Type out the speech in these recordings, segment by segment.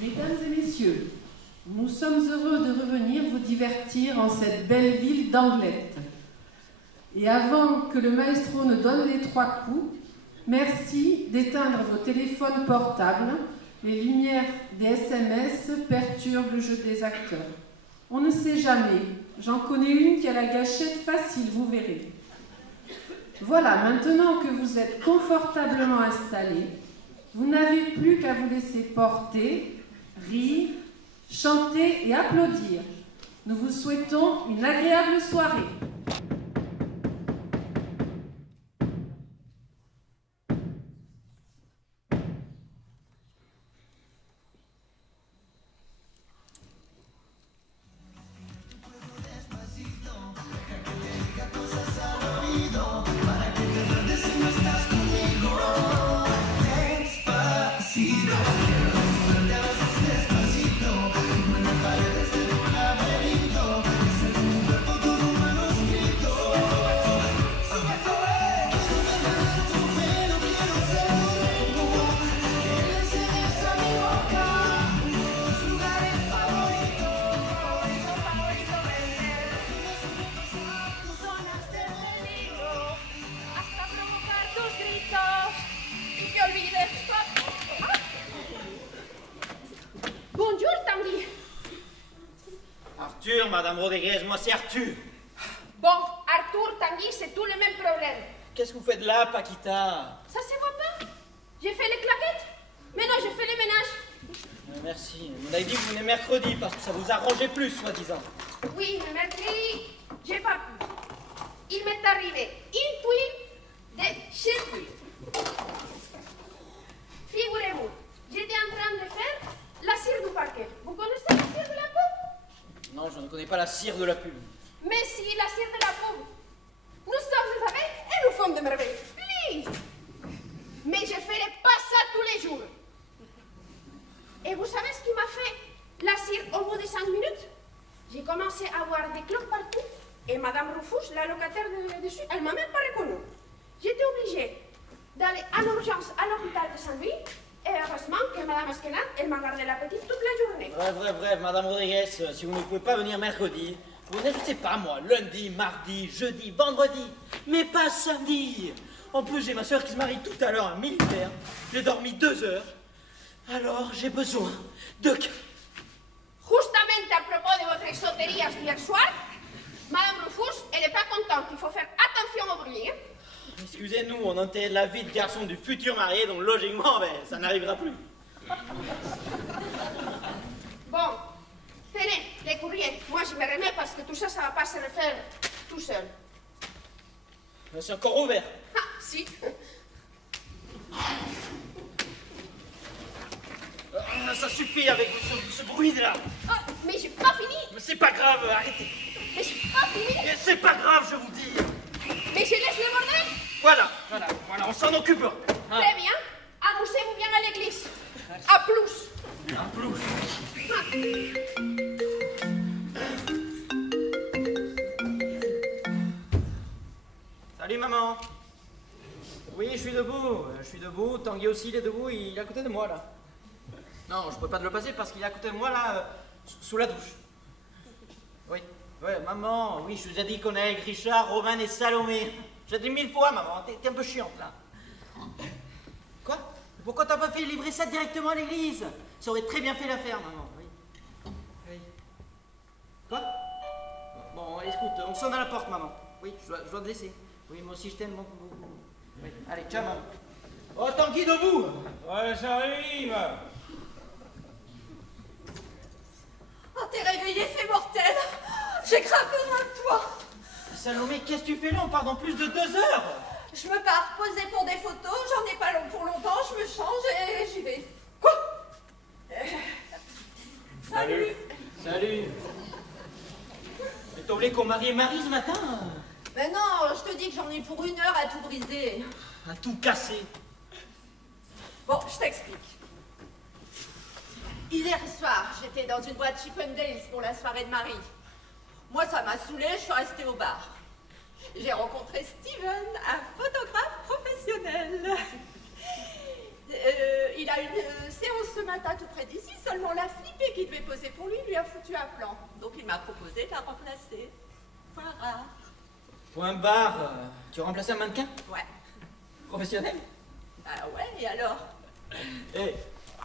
Mesdames et messieurs, nous sommes heureux de revenir vous divertir en cette belle ville d'Anglette. Et avant que le maestro ne donne les 3 coups, merci d'éteindre vos téléphones portables. Les lumières des SMS perturbent le jeu des acteurs. On ne sait jamais. J'en connais une qui a la gâchette facile, vous verrez. Voilà, maintenant que vous êtes confortablement installés, vous n'avez plus qu'à vous laisser porter, rire, chanter et applaudir. Nous vous souhaitons une agréable soirée. Madame Rodriguez, moi c'est Arthur. Bon, Arthur, Tanguy, c'est tout le même problème. Qu'est-ce que vous faites là, Paquita? Ça se voit pas? J'ai fait les claquettes. Mais non, j'ai fait les ménages. Merci. Vous avez dit que vous venez mercredi parce que ça vous arrangeait plus, soi-disant. Oui, mais mercredi, j'ai pas pu. Il m'est arrivé une tuile de circuit. Figurez-vous, j'étais en train de faire la cire du parquet. Vous connaissez la cire de la pomme? Non, je ne connais pas la cire de la pub. Mais si, la cire de la pomme. Nous sommes des abeilles et nous faisons des merveilles. Please. Mais je ferai pas ça tous les jours. Et vous savez ce qui m'a fait la cire au bout de 5 minutes? J'ai commencé à avoir des cloques partout. Et Madame Rufus, la locataire dessus, elle m'a même pas reconnue. J'étais obligée d'aller en urgence à l'hôpital de Saint-Louis. Et heureusement que Madame Askenat, elle m'a gardé la petite toute la journée. Bref, Madame Rodriguez, si vous ne pouvez pas venir mercredi, vous venez, je sais pas moi, lundi, mardi, jeudi, vendredi, mais pas samedi. En plus, j'ai ma soeur qui se marie tout à l'heure, un militaire. J'ai dormi 2 heures. Alors, j'ai besoin de... Justamente à propos de votre sauterías d'hier soir, Madame Rufus, elle n'est pas contente. Il faut faire attention au bruit. Hein? Excusez-nous, on enterre la vie de garçon du futur marié, donc logiquement, ben, ça n'arrivera plus. Bon, tenez, les courriers. Moi, je me remets parce que tout ça, ça va pas se refaire tout seul. C'est encore ouvert. Ah, si. Ça suffit avec ce bruit-là. Oh, mais j'ai pas fini. Mais c'est pas grave, arrêtez. Mais j'ai pas fini. Mais c'est pas grave, je vous dis. Mais je laisse le bordel. Voilà, on s'en occupera. Hein? Très bien. Amusez-vous bien à l'église. À plus. À plus. Salut, maman. Oui, je suis debout. Tanguy aussi, il est debout. Il est à côté de moi, là. Non, je peux pas te le passer parce qu'il est à côté de moi, là, sous la douche. Oui, ouais, maman, oui, je vous ai dit qu'on est avec Richard, Romain et Salomé. J'ai dit 1000 fois, maman, t'es un peu chiante, là. Quoi? Pourquoi t'as pas fait livrer ça directement à l'église? Ça aurait très bien fait l'affaire, maman, oui. Quoi? Bon, écoute, on sonne à la porte, maman. Oui, je dois te laisser. Oui, moi aussi, je t'aime beaucoup. Oui, allez, ciao, maman. Oh, Tanguy, debout! Ouais, j'arrive! Oh, t'es réveillé, c'est mortel! J'ai grave besoin de toi! Salomé, qu'est-ce que tu fais là? On part dans plus de 2 heures! Je me pars poser pour des photos, j'en ai pas pour longtemps, je me change et j'y vais. Quoi? Salut! Salut! Mais t'as oublié qu'on mariait Marie ce matin? Mais non, je te dis que j'en ai pour 1 heure à tout briser. À tout casser. Bon, je t'explique. Hier soir, j'étais dans une boîte Chippendales pour la soirée de Marie. Moi, ça m'a saoulée, je suis restée au bar. J'ai rencontré Steven, un photographe professionnel. il a une séance ce matin tout près d'ici, seulement la flippée qui devait poser pour lui lui a foutu un plan. Donc il m'a proposé de la remplacer. Voilà. Point barre, tu as remplacé un mannequin? Ouais. Professionnel? Ah ouais, et alors? Eh,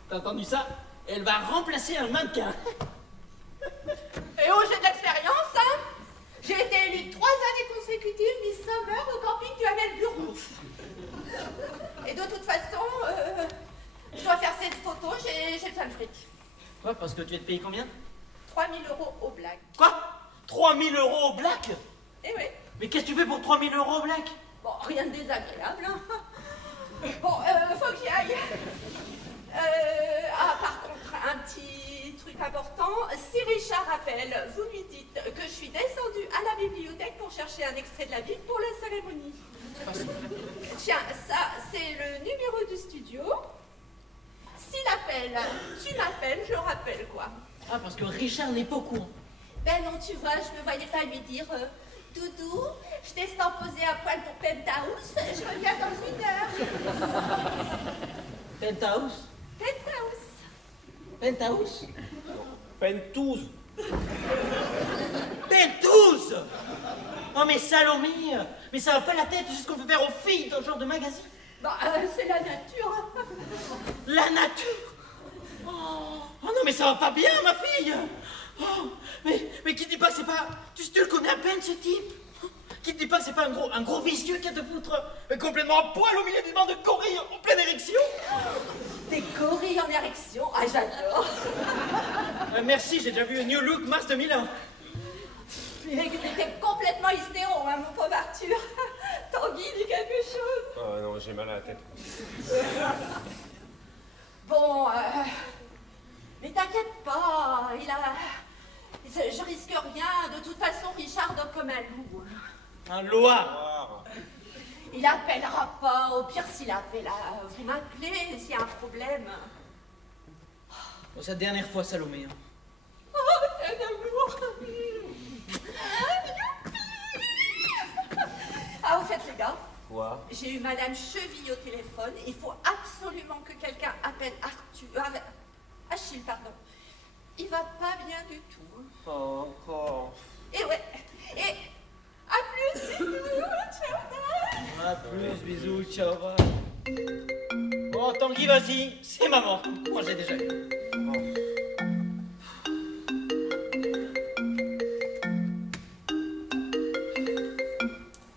t'as entendu ça? Elle va remplacer un mannequin. Et oh, j'ai de l'expérience, hein? J'ai été élue 3 années consécutives Miss Summer au camping du Hamel Bureau. Et de toute façon, je dois faire cette photo, j'ai besoin de fric. Quoi? Parce que tu es payé combien? 3 000 € au black. Quoi? 3 000 € au black? Eh oui. Mais qu'est-ce que tu fais pour 3 000 € au black? Bon, rien de désagréable, hein. Bon, faut que j'y aille. Par contre, un petit truc important. Si Richard appelle, vous lui dites que je suis descendue à la bibliothèque pour chercher un extrait de la Bible pour la cérémonie. Tiens, ça, c'est le numéro du studio. S'il appelle, tu m'appelles, je le rappelle, quoi. Ah, parce que Richard n'est pas au courant. Ben non, tu vois, je ne me voyais pas lui dire Doudou, je descends poser un poil pour Penthouse, je reviens dans 1 heure. Penthouse? Penthouse. Penthouse? Pentouze. Penthouse! Oh mais Salomé, mais ça va pas la tête, tu sais ce qu'on peut faire aux filles dans ce genre de magazine? Bah, c'est la nature. La nature? Oh non mais ça va pas bien ma fille! Oh, mais qui te dit pas que c'est pas... Tu le connais à peine ce type? Qui te dit pas que c'est pas un gros vicieux qui a te foutre complètement à poil au milieu d'une bande de gorilles en pleine érection? Des gorilles en érection, ah j'adore. Merci, j'ai déjà vu New Look Mars 2001. T'es complètement hystéro, hein, mon pauvre Arthur. Tanguy dit quelque chose. Oh non, j'ai mal à la tête. Bon, mais t'inquiète pas, je risque rien. De toute façon, Richard dort comme un loup. Un loir. Il appellera pas. Au pire, s'il appelle, vous m'appelez s'il y a un problème. Bon, c'est la dernière fois, Salomé. Hein. Oh, c'est un amour. Ah, au fait, les gars. Quoi? J'ai eu Madame Cheville au téléphone. Il faut absolument que quelqu'un appelle Achille, pardon. Il va pas bien du tout. Oh, encore. Et ouais. Et à plus, bisous, ciao. À plus, bisous, ciao. Bon, Tanguy, vas-y, c'est maman. Moi, j'ai déjà eu.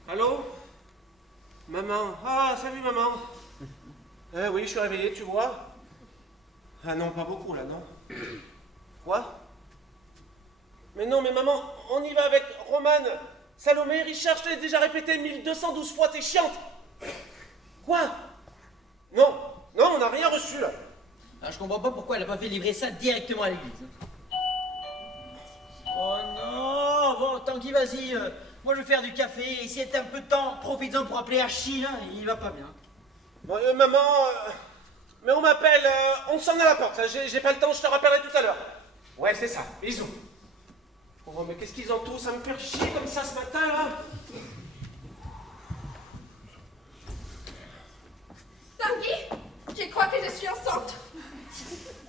Allô? Maman. Ah, salut maman. Oui, je suis réveillé, tu vois? Ah non, pas beaucoup là, non? Quoi? Mais non, mais maman, on y va avec Romane, Salomé, Richard, je te l'ai déjà répété 1212 fois, t'es chiante. Quoi? Non, non, on n'a rien reçu là. Ah, je comprends pas pourquoi elle a pas fait livrer ça directement à l'église. Oh non! Bon, Tanguy, vas-y. Moi, je vais faire du café. Et si t'as un peu de temps, profites-en pour appeler Achille. Hein, il va pas bien. Bon, maman, mais on m'appelle, on sonne à la porte. J'ai pas le temps, je te rappellerai tout à l'heure. Ouais, c'est ça, bisous. Oh, mais qu'est-ce qu'ils ont tous à me faire chier comme ça ce matin là? Tanguy, je crois que je suis enceinte.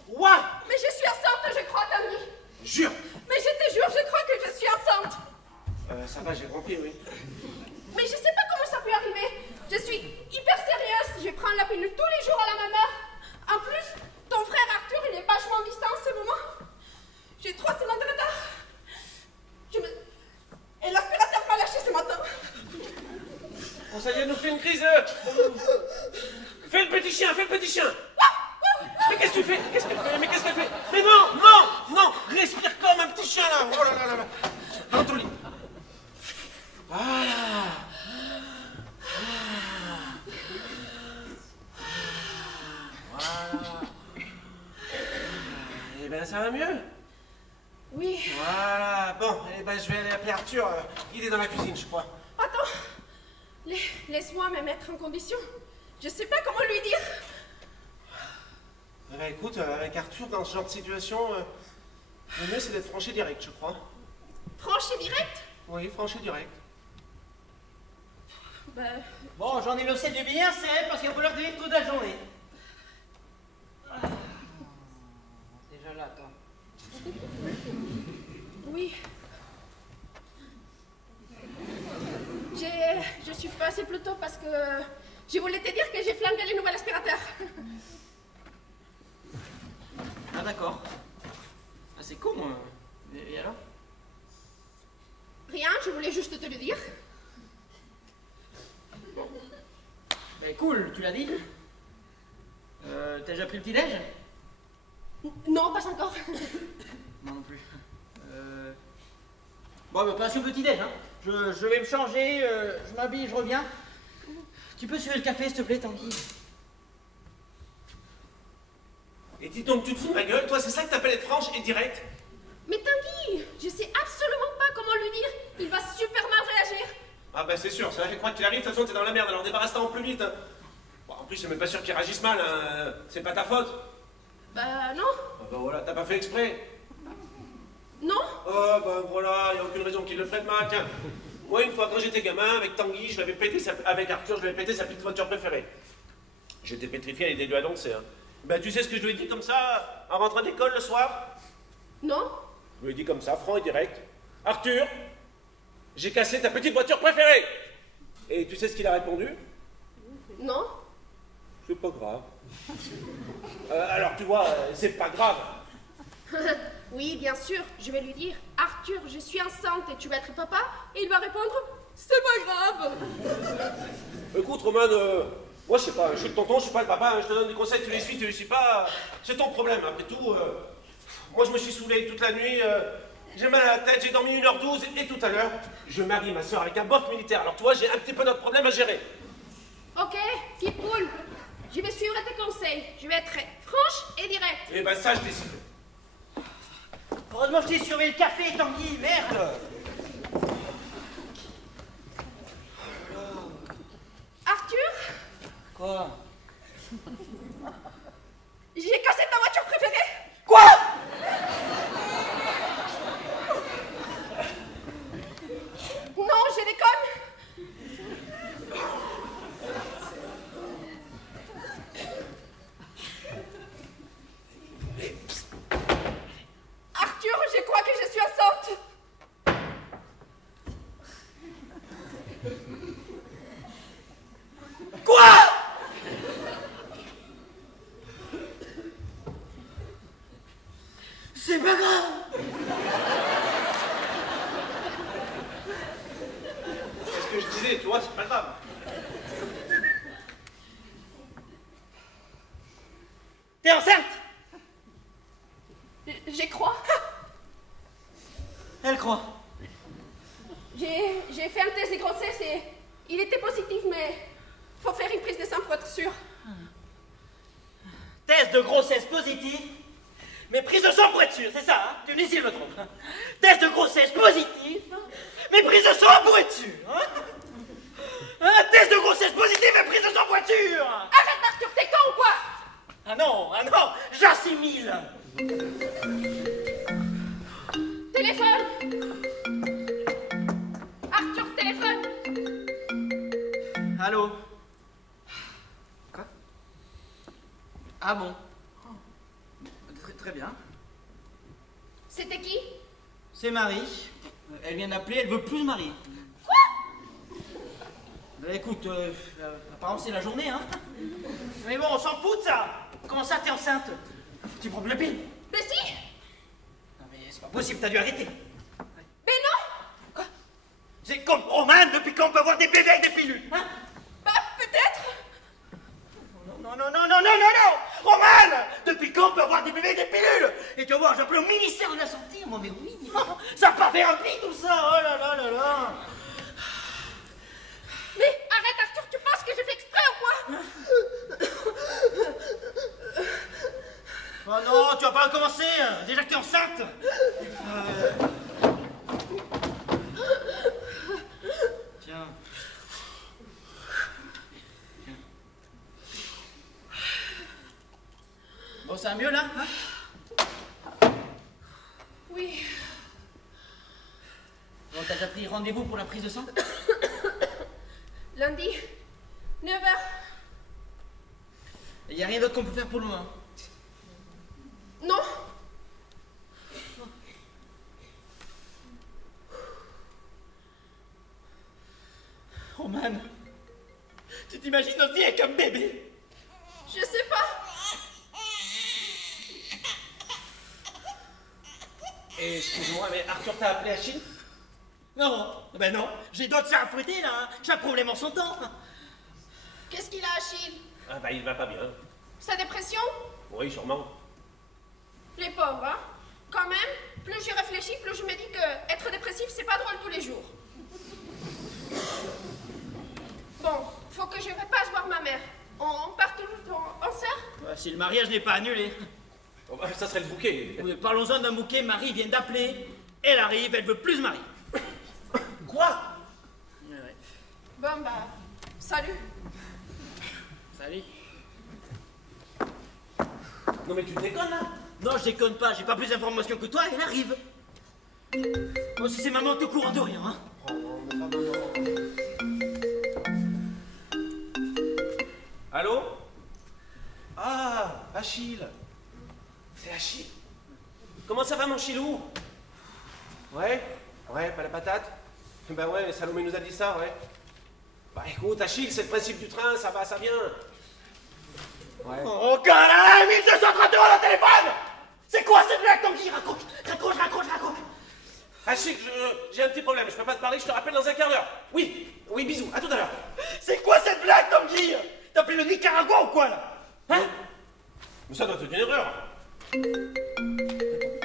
What? Mais je suis enceinte, je crois, Tanguy. Jure. Mais je te jure, je crois que je suis enceinte. Ça va, j'ai compris, oui. Mais je sais pas comment ça peut arriver. Je suis hyper sérieuse. Je prends la pilule tous les jours à la même heure. En plus, ton frère Arthur, il est vachement distant en ce moment. J'ai 3 semaines de retard. Et l'aspirateur m'a lâché ce matin. Bon, ça y est, nous fait une crise. Fais le petit chien, fais le petit chien. Mais qu'est-ce que tu fais? Qu'est-ce qu'elle fait? Mais qu'est-ce qu'elle fait? Mais non, non, non. Respire comme un petit chien là. Oh là là là là. Dans ton lit. Voilà. Voilà. Eh ben, ça va mieux? Oui. Voilà. Bon, eh ben, je vais aller appeler Arthur. Il est dans la cuisine, je crois. Attends. Laisse-moi me mettre en condition. Je sais pas comment lui dire. Eh ben, écoute, avec Arthur, dans ce genre de situation, le mieux, c'est d'être franchi direct, je crois. Franche et direct? Oui, franchi direct. Ben... Bon, j'en ai lancé du bien, c'est parce qu'il va falloir tenir toute la journée. Oui. Je suis passée plus tôt parce que je voulais te dire que j'ai flingué les nouveaux aspirateurs. Ah d'accord. Ah c'est con. Et alors? Rien, je voulais juste te le dire. Ben cool, tu l'as dit. T'as déjà pris le petit-déj? Non, pas encore. Non plus. Bon, bah, pas sur le petit-déj, hein. Je vais me changer, je m'habille, je reviens. Tu peux suivre le café, s'il te plaît, Tanguy? Et dis donc, tu te fous de ma gueule, toi, c'est ça que t'appelles être franche et direct? Mais Tanguy, je sais absolument pas comment lui dire. Il va super mal réagir. Ah bah c'est sûr, ça je crois qu'il arrive, de toute façon t'es dans la merde, alors débarrasse-toi au plus vite. Hein. Bon, en plus, c'est même pas sûr qu'il réagisse mal, hein. C'est pas ta faute. Bah non. Ah bah voilà, t'as pas fait exprès. Non. Oh bah voilà, y a aucune raison qu'il le prenne mal, tiens. Moi, une fois, quand j'étais gamin, avec Tanguy, avec Arthur, je lui avais pété sa petite voiture préférée. J'étais pétrifié à l'idée de lui annoncer, hein. Bah tu sais ce que je lui ai dit comme ça, en rentrant d'école le soir? Non. Je lui ai dit comme ça, franc et direct. Arthur, j'ai cassé ta petite voiture préférée. Et tu sais ce qu'il a répondu? Non. C'est pas grave. Alors tu vois, c'est pas grave. Oui, bien sûr, je vais lui dire, Arthur, je suis enceinte et tu vas être papa? Et il va répondre, c'est pas grave. Écoute, Roman, moi je sais pas, je suis le tonton, je suis pas le papa, hein, je te donne des conseils, tu les suis pas. C'est ton problème, après tout. Moi je me suis saoulé toute la nuit, j'ai mal à la tête, j'ai dormi 1h12 et tout à l'heure, je marie ma soeur avec un bof militaire. Alors toi, j'ai un petit peu notre problème à gérer. Ok, petite poule, je vais suivre tes conseils. Je vais être franche et directe. Eh ben ça, je décide. Heureusement que je t'ai surveillé le café, Tanguy, merde! Arthur, Quoi? j'ai cassé ta voiture préférée. Quoi? Non, je déconne. Arthur, je crois que je suis enceinte. Quoi? C'est pas grave! C'est ce que je disais, tu vois, c'est pas grave. T'es enceinte? J'y crois. Elle croit. J'ai fait un test de grossesse et il était positif, mais faut faire une prise de sang pour être sûr. Test de grossesse positive, mais prise de sang pour être sûr, c'est ça, hein? Tu me dis si je me trompe. Test de grossesse positive, mais prise de sang pour être sûr, hein? Test de grossesse positive et prise de sang pour être sûr! Arrête, Arthur, t'es con ou quoi? Ah non, j'assimile! Téléphone! Arthur, téléphone! Allô? Quoi? Ah bon? Très bien. C'était qui? C'est Marie. Elle vient d'appeler, elle veut plus se marier. Quoi? Écoute, apparemment c'est la journée, hein? Mais bon, on s'en fout de ça! Comment ça, t'es enceinte? Tu prends le pile? Mais si! Non mais c'est pas possible, t'as dû arrêter. Mais non! Quoi? C'est comme Roman, depuis quand on peut avoir des bébés avec des pilules, hein? Bah, peut-être! Non! Roman! Depuis quand on peut avoir des bébés avec des pilules? Et tu vas voir, j'appelle au ministère de la Santé, moi, mais oui! Ça part vers un pli, tout ça! Oh là là là là! Mais arrête, Arthur, tu penses que je fais exprès ou quoi? Oh non, tu vas pas recommencer! Déjà que t'es enceinte! Tiens. Bon, ça va mieux là, hein? Oui. Bon, t'as déjà pris rendez-vous pour la prise de sang? Lundi, 9h. Il n'y a rien d'autre qu'on peut faire pour le moment. Non. t'imagines aussi avec un bébé? Je sais pas. Et excuse-moi, mais Arthur t'a appelé Achille? Non, ben non, j'ai d'autres chats à fouetter là, hein. Chaque problème en son temps. Qu'est-ce qu'il a, Achille? Ah bah il va pas bien. Sa dépression? Oui, sûrement. Les pauvres, hein? Quand même, plus j'y réfléchis, plus je me dis que être dépressif, c'est pas drôle tous les jours. Bon, faut que je repasse voir ma mère. On part toujours en sœur? Si le mariage n'est pas annulé. Oh, bah, ça serait le bouquet. Oui, parlons-en d'un bouquet, Marie vient d'appeler. Elle arrive, elle veut plus se marier. Quoi? Ouais. Bon, bah, salut. Salut. Non mais tu déconnes là? Non, je déconne pas, j'ai pas plus d'informations que toi, elle arrive. Moi aussi, c'est maman tout courant de rien, hein. Allô? Ah, Achille. C'est Achille. Comment ça va mon chilou? Ouais, pas la patate? Ben ouais, mais Salomé nous a dit ça, ouais. Bah écoute, Achille, c'est le principe du train, ça va, ça vient. Ouais. Oh, carré, 1230 € le téléphone! C'est quoi cette blague, Tanguy? Raccroche! Achille, j'ai un petit problème, je peux pas te parler, je te rappelle dans un quart d'heure. Oui, bisous, à tout à l'heure. C'est quoi cette blague, Tanguy? T'as appelé le Nicaragua ou quoi, là? Hein? Mais ça doit être une erreur.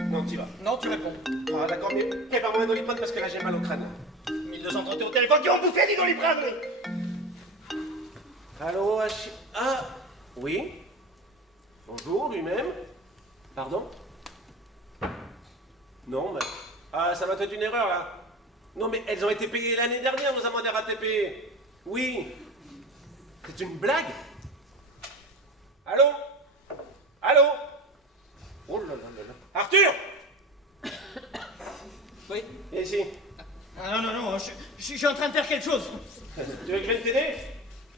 Non, t'y vas. Non, tu réponds. Ah d'accord, mais prépare-moi un Doliprane parce que là j'ai mal au crâne. 1230 € au téléphone qui vont bouffer des Doliprane, oui. Allô, Achille? Ah, oui. Bonjour, lui-même. Pardon? Non, mais... Ah, ça va être une erreur, là. Non, mais elles ont été payées l'année dernière, nos amendes RATP. Oui. C'est une blague? Allô? Oh là là là là. Arthur! Oui. Viens ici. Ah, non, je suis en train de faire quelque chose. Tu veux que je vienne t'aider?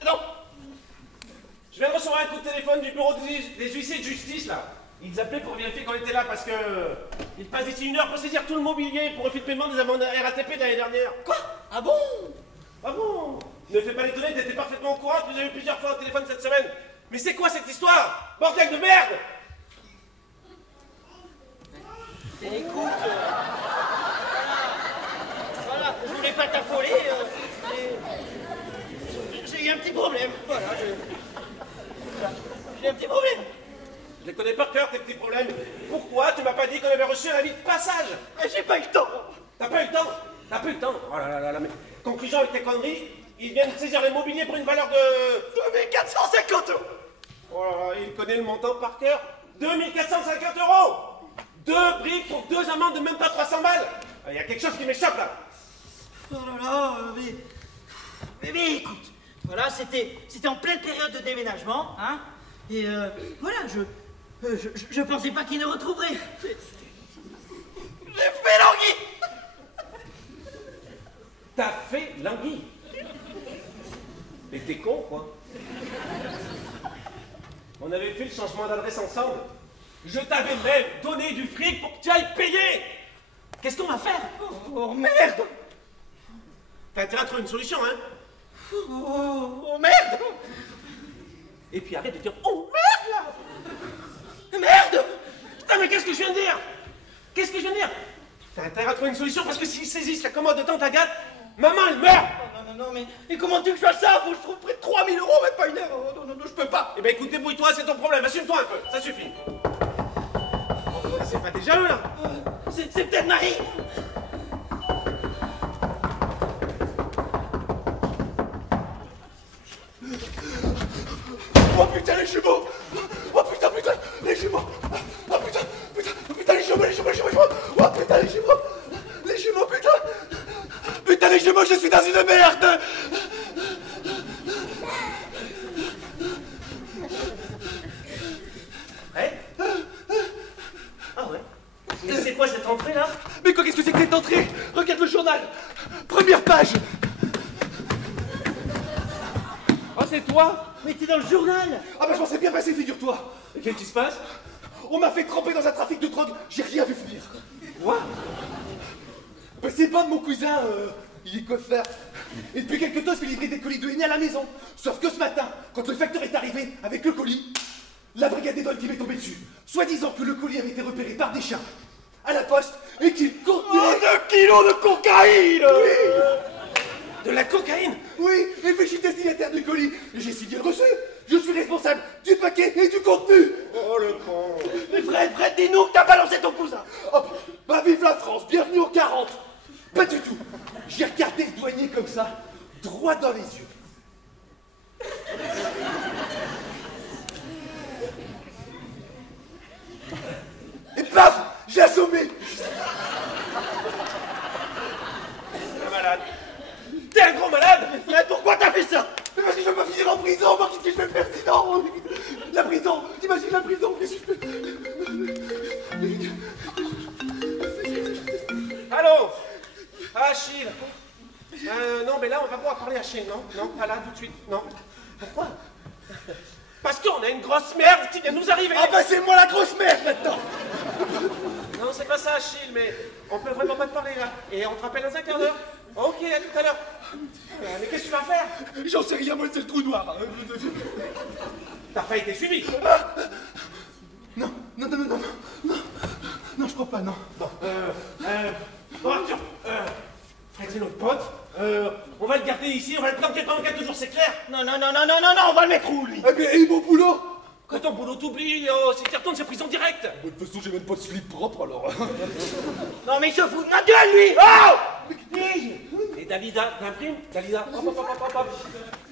Non. Je viens de recevoir un coup de téléphone du bureau des huissiers de justice, là. Ils appelaient pour vérifier qu'on était là parce que... Ils passent d'ici une heure pour saisir tout le mobilier pour refus de paiement des amendes RATP de l'année dernière. Quoi? Ah bon? Ah bon? Ne fais pas l'étonner, t'étais parfaitement au courant, tu nous as eu plusieurs fois au téléphone cette semaine. Mais c'est quoi cette histoire? Bordel de merde! Écoute, voilà, je voulais pas t'affoler, j'ai eu un petit problème, voilà, j'ai un petit problème. Je les connais par cœur, tes petits problèmes. Pourquoi tu m'as pas dit qu'on avait reçu un avis de passage? J'ai pas eu le temps. T'as pas eu le temps? T'as pas eu le temps? Oh là là là, mais conclusion avec tes conneries, ils viennent saisir l'immobilier pour une valeur de... 2450 €. Oh là là, il connaît le montant par cœur. 2450 €! 2 briques pour 2 amendes de même pas 300 balles! Il y a quelque chose qui m'échappe là! Oh là là, mais écoute, voilà, c'était en pleine période de déménagement, hein, et voilà, je pensais pas qu'il nous retrouverait. J'ai fait l'anguille. T'as fait l'anguille? Mais t'es con, quoi. On avait fait le changement d'adresse ensemble. Je t'avais même donné du fric pour que tu ailles payer. Qu'est-ce qu'on va faire? Oh merde. T'as intérêt à trouver une solution, hein? Oh merde. Et puis arrête de dire oh merde là. Merde. Putain, mais qu'est-ce que je viens de dire? Qu'est-ce que je viens de dire? T'as intérêt à trouver une solution parce que s'ils saisissent la commode de tante Agathe, maman elle meurt. Non, mais comment tu veux que je fasse ça? Faut que je trouve près de 3000 €, même pas une heure. Oh, non, je peux pas. Eh ben écoute, débrouille-toi, c'est ton problème, assume-toi un peu, ça suffit. C'est pas déjà eux là? C'est peut-être Marie. Oh putain les jumeaux! Oh putain, les jumeaux! Oh putain les jumeaux! Oh putain les jumeaux! Les jumeaux, putain! Putain les jumeaux, je suis dans une merde! Ouais? Ah ouais? Mais c'est quoi cette entrée là? Mais quoi, qu'est-ce que c'est que cette entrée? Regarde le journal! Première page! Oh, c'est toi? Mais t'es dans le journal. Ah bah je m'en sais bien passé, figure-toi! Et qu'est-ce qui se passe? On m'a fait tremper dans un trafic de drogue, j'ai rien vu venir! Quoi? Bah c'est pas de mon cousin, il est coiffeur. Et depuis quelque temps, je fais livrer des colis de henné à la maison. Sauf que ce matin, quand le facteur est arrivé avec le colis, la brigade des douanes qui m'est tombée dessus, soi-disant que le colis avait été repéré par des chiens à la poste et qu'il contenait 2 kilos de cocaïne. Oui. De la cocaïne? Oui, mais je suis destinataire du colis. J'ai signé le reçu. Je suis responsable du paquet et du contenu. Oh le con. Mais Fred, dis-nous que t'as balancé ton cousin. Oh, bah vive la France, bienvenue aux 40. Pas du tout. J'ai regardé le douanier comme ça, droit dans les yeux. Et paf, j'ai assommé. T'es un malade. T'es un gros malade. Mais Fred, pourquoi t'as fait ça? Mais parce que je veux pas finir en prison, moi qu'est-ce que je vais me faire sinon? La prison, t'imagines la prison, qu'est-ce que je fais? Allô? Achille. Non, mais là, on va pouvoir parler à Achille, non? Non, pas là, tout de suite, non. Pourquoi? Parce qu'on a une grosse merde qui vient de nous arriver. Ah bah c'est moi la grosse merde maintenant. Non, c'est pas ça, Achille, mais on peut vraiment pas te parler, là. Et on te rappelle dans un quart d'heure. Ok, à tout à l'heure. Mais qu'est-ce que tu vas faire? J'en sais rien, moi c'est le trou noir. T'as pas été suivi? Non, je crois pas, non. Bon, Arthur, Fred, c'est notre pote. On va le garder ici, on va le planquer pendant quelques jours, c'est clair? Non, on va le mettre où, lui? Eh bien, et mon boulot? Quand ton boulot t'oublie, si tu retournes, c'est prison directe. De toute façon, j'ai même pas de slip propre alors. Non, mais il se fout de ma gueule, lui! Oh! Et Dalida, t'imprimes? Dalida, hop.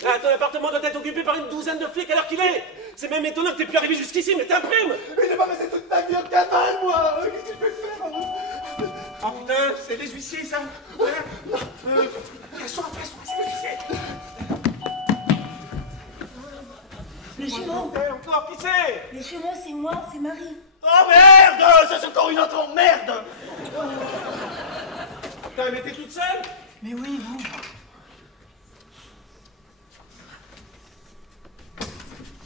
Là, ton appartement doit être occupé par une douzaine de flics à l'heure qu'il est. C'est même étonnant que t'aies pu arriver jusqu'ici, mais t'imprimes! Mais j'ai pas passé toute ma vie en cavale, moi. Qu'est-ce que je peux faire? Oh putain, c'est des huissiers, ça. Casse-toi, c'est des huissiers. Les jumeaux, Encore, qui c'est? les jumeaux, c'est moi, c'est Marie. Oh merde! Ça c'est encore une autre merde! Putain, mais t'es toute seule? Mais oui, vous.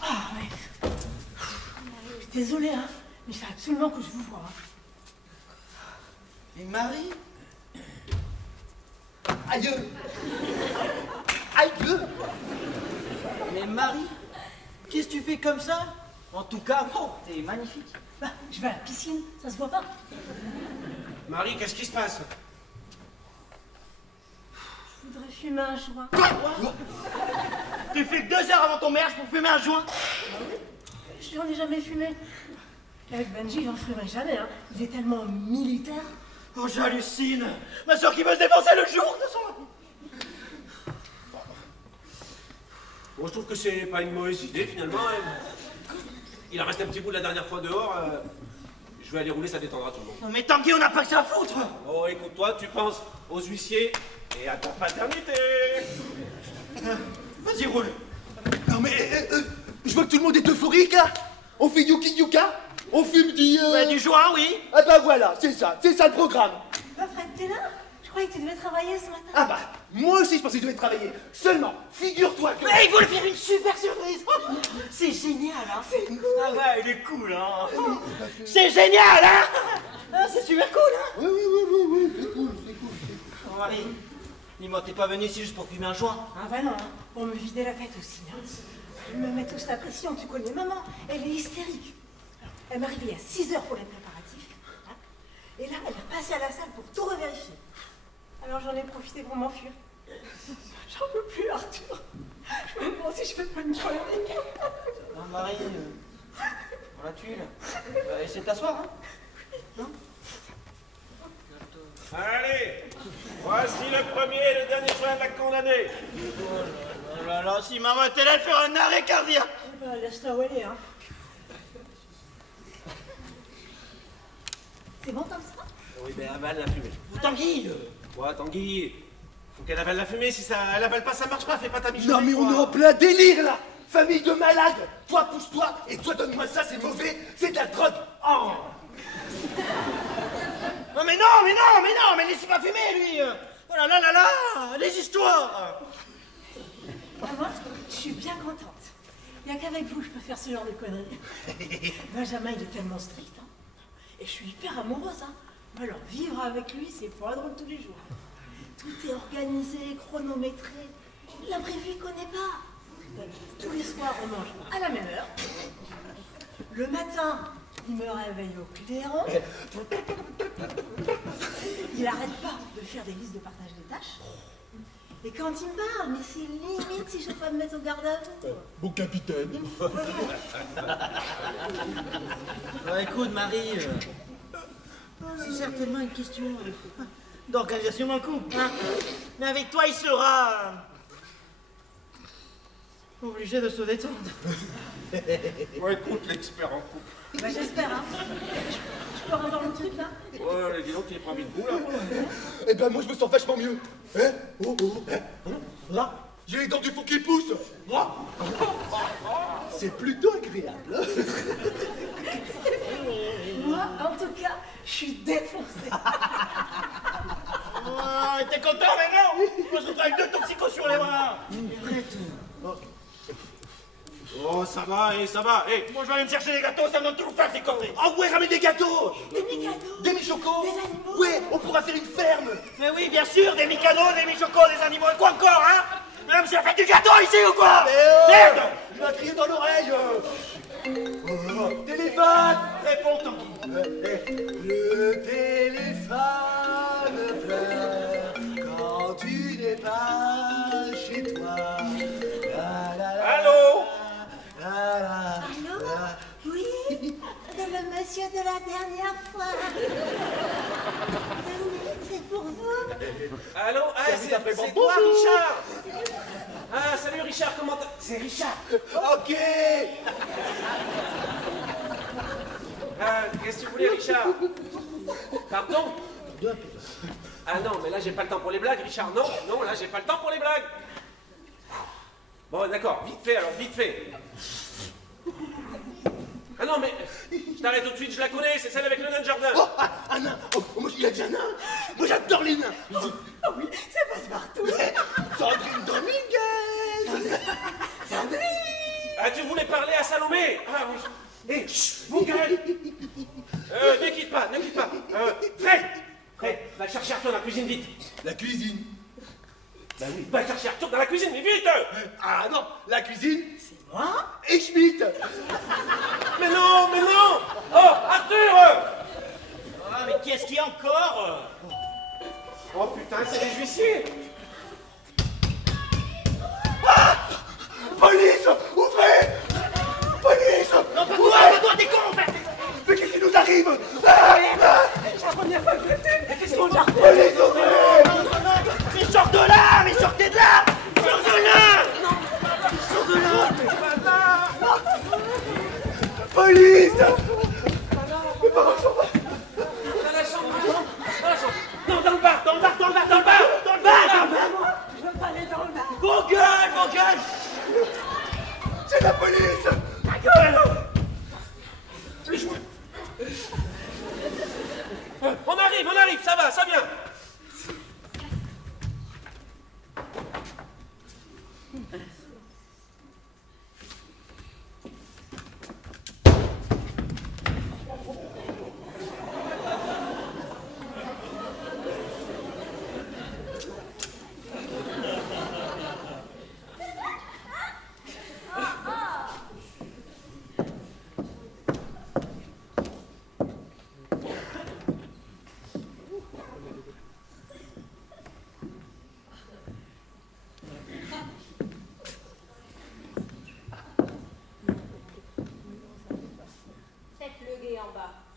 Ah, ouais. Je suis désolée, hein, mais il faut absolument que je vous voie. Et Marie? Aïe. Aïe. Mais Marie? Qu'est-ce que tu fais comme ça? En tout cas, oh, t'es magnifique. Bah, je vais à la piscine, ça se voit pas. Marie, qu'est-ce qui se passe? Je voudrais fumer un joint. Tu fais 2 heures avant ton mariage pour fumer un joint? J'en ai jamais fumé. Avec Benji, j'en fumerai jamais, hein. Il est tellement militaire. Oh, j'hallucine! Ma soeur qui veut se défoncer le jour de son... Bon, je trouve que c'est pas une mauvaise idée, finalement. Il en reste un petit bout de la dernière fois dehors. Je vais aller rouler, ça détendra tout le monde. Non mais Tanguy, on n'a pas que ça à foutre! Oh, écoute-toi, tu penses aux huissiers et à ta paternité. Vas-y, roule! Non mais, je vois que tout le monde est euphorique là. On fait Yuki Yuka. On fume du... Ouais, du joint, oui! Ah bah voilà, c'est ça le programme. Bah, Fred, t'es là? Je croyais que tu devais travailler ce matin. Ah bah, moi aussi je pensais que je devais travailler. Seulement, figure-toi que... Mais il faut lui faire une super surprise! C'est génial, hein? C'est cool! Ah ouais, il est cool, hein? C'est génial, hein? Ah, c'est super cool, hein? Oui, c'est cool. Oh, Marie, dis-moi, t'es pas venu ici juste pour fumer un joint? Ah bah non, hein. Pour me vider la tête aussi, hein. Elle me met tous la pression, tu connais maman, elle est hystérique. Alors, elle m'est arrivée à 6 heures pour les préparatifs, hein. Et là, elle est passée à la salle pour tout revérifier. Alors j'en ai profité pour m'enfuir. J'en peux plus, Arthur. Je me demande si je fais pas une connerie. Non, Marie, on la tue, là. Essaie de t'asseoir, hein? Non? Allez, voici le premier et le dernier joint de la condamnée. Oh là là, si maman était là, elle ferait un arrêt cardiaque! Eh ben, laisse-la où elle est, hein. C'est bon comme ça? Oui, ben avale la fumée. Tanguy! Ouais, Tanguy, faut qu'elle avale la fumée. Si ça, elle avale pas, ça marche pas. Fais pas ta mijoterie. Non mais on est en plein délire là. Famille de malades. Toi pousse-toi et toi donne-moi ça, c'est mauvais. C'est de la drogue. Oh. Non, mais laissez pas fumer, lui! Oh là là là là! Les histoires! Moi, je suis bien contente. Il n'y a qu'avec vous que je peux faire ce genre de conneries. Benjamin, il est tellement strict, hein. Et je suis hyper amoureuse, hein. Alors, vivre avec lui, c'est pas drôle tous les jours. Tout est organisé, chronométré. L'imprévu, il connaît pas. Tous les soirs, on mange à la même heure. Le matin, il me réveille au clairon. Il arrête pas de faire des listes de partage des tâches. Et quand il me parle, mais c'est limite si je ne peux pas me mettre au garde à vous. Bon capitaine. Écoute, Marie, c'est certainement une question d'organisation dans le couple. Hein. Mais avec toi, il sera obligé de se détendre. Ouais, écoute, l'expert en couple. Bah, j'espère, hein. Je peux rendre le truc, là? Ouais, dis donc, il est pas mis debout, là. Eh ben, moi, je me sens vachement mieux. Hein? Oh, oh, hein? Là, j'ai les dents du fond qui poussent. Ah. C'est plutôt agréable. Moi, en tout cas, je suis défoncée. T'es content, mais non. Moi, je suis avec 2 toxicos sur les bras. Arrête. Oh, ça va, ça va. Moi, je vais aller me chercher des gâteaux, ça me donne tout le faire, ces conneries. Ah ouais, ramène des gâteaux. Des mi-cadeaux. Des mi-chocos. Des animaux. Ouais, on pourra faire une ferme. Mais oui, bien sûr, des mi-cadeaux, des mi-chocos, des animaux, et quoi encore, hein? Madame, c'est la fête du gâteau ici ou quoi? Merde! Il va crier dans l'oreille. Oh, téléphone. Réponds, Tanguy. Le téléphone pleure quand tu n'es pas chez toi. La, la, la, Allô? la, la, Allô? la. Oui, le monsieur de la dernière fois. Tenez, c'est pour vous. Allô? Ah, Service après-vente, c'est toi, bonjour. Richard? Ah, salut, Richard, comment t'as... C'est Richard. Ok. Ah, qu'est-ce que tu voulais, Richard? Pardon? Ah non, mais là, j'ai pas le temps pour les blagues, Richard. Non, non, là, j'ai pas le temps pour les blagues. Bon, d'accord, vite fait, alors, vite fait. Ah non, mais je t'arrête tout de suite, je la connais, c'est celle avec le nain de jardin. Oh, un nain. Oh, moi, il a dit un nain. Moi, j'adore les nains. Oh oui, ça passe partout. Sandrine Dominguez. Sandrine. Ah, tu voulais parler à Salomé? Ah oui. Hé, vous gueule. Ne quitte pas, ne quitte pas. Fred, Fred, va chercher Arthur dans la cuisine, vite. La cuisine. Bah oui, va chercher Arthur dans la cuisine, mais vite. Ah non, la cuisine, c'est moi et Schmitt. Mais non, mais non. Oh, Arthur. Ah, mais qu'est-ce qu'il y a encore? Oh putain, c'est des huissiers. Police, ouvrez. Police. Non, pas ouvrez. toi, t'es con, en fait. Mais qu'est-ce qui nous arrive? C'est la première fois que je le fais. Mais qu'est-ce qu'on a? Police, ouvrez. Non, mais sors de là, mais sortez de là. Sors de là. Non, sors de là. Police. Mais pas ma chambre. Dans la chambre, dans la chambre. Non, dans le bar, dans le bar, dans le bar, dans le bar, dans le bar. Je veux pas aller dans le bar. Vos gueules. C'est la police. Ta gueule. On arrive, ça va, ça vient.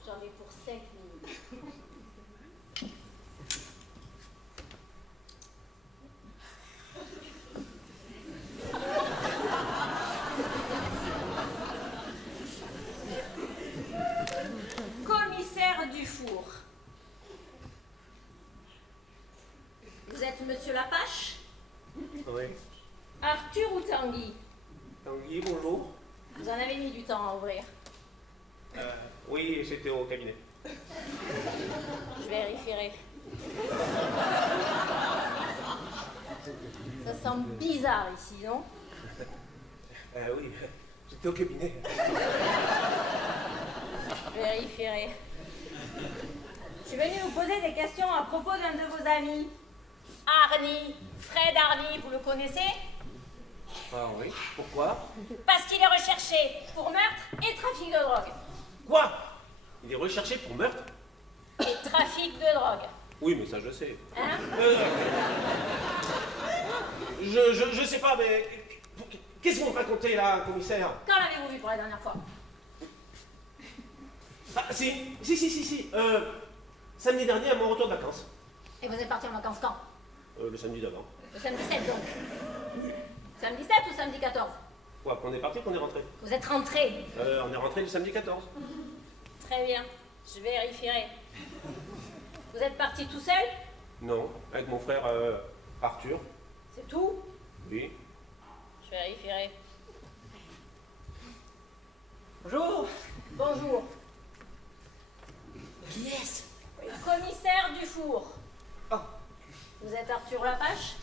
J'en ai pour 5 minutes. Commissaire Dufour. Vous êtes Monsieur Lapache? Oui. Arthur ou Tanguy? Tanguy, bonjour. Vous en avez mis du temps à ouvrir. Oui, c'était au cabinet. Je vérifierai. Ça sent bizarre ici, non? Oui, j'étais au cabinet. Je vérifierai. Je suis venue vous poser des questions à propos d'un de vos amis. Arnie, Fred Arnie, vous le connaissez? Ah oui, pourquoi? Parce qu'il est recherché pour meurtre et trafic de drogue. Quoi? Il est recherché pour meurtre? Et trafic de drogue. Oui, mais ça je sais. Hein? Je sais pas, mais... Qu'est-ce que vous me racontez là, commissaire? Quand l'avez-vous vu pour la dernière fois? Ah, si. Samedi dernier, à mon retour de vacances. Et vous êtes parti en vacances quand? Le samedi d'avant. Le samedi 7 donc. Samedi 7 ou samedi 14? Quoi, qu'on est parti ou qu'on est rentré? Vous êtes rentré. On est rentré le samedi 14. Très bien, je vérifierai. Vous êtes parti tout seul? Non, avec mon frère Arthur. C'est tout? Oui. Je vérifierai. Bonjour. Bonjour. Qui est-ce? Le commissaire Dufour. Oh. Vous êtes Arthur Lapache?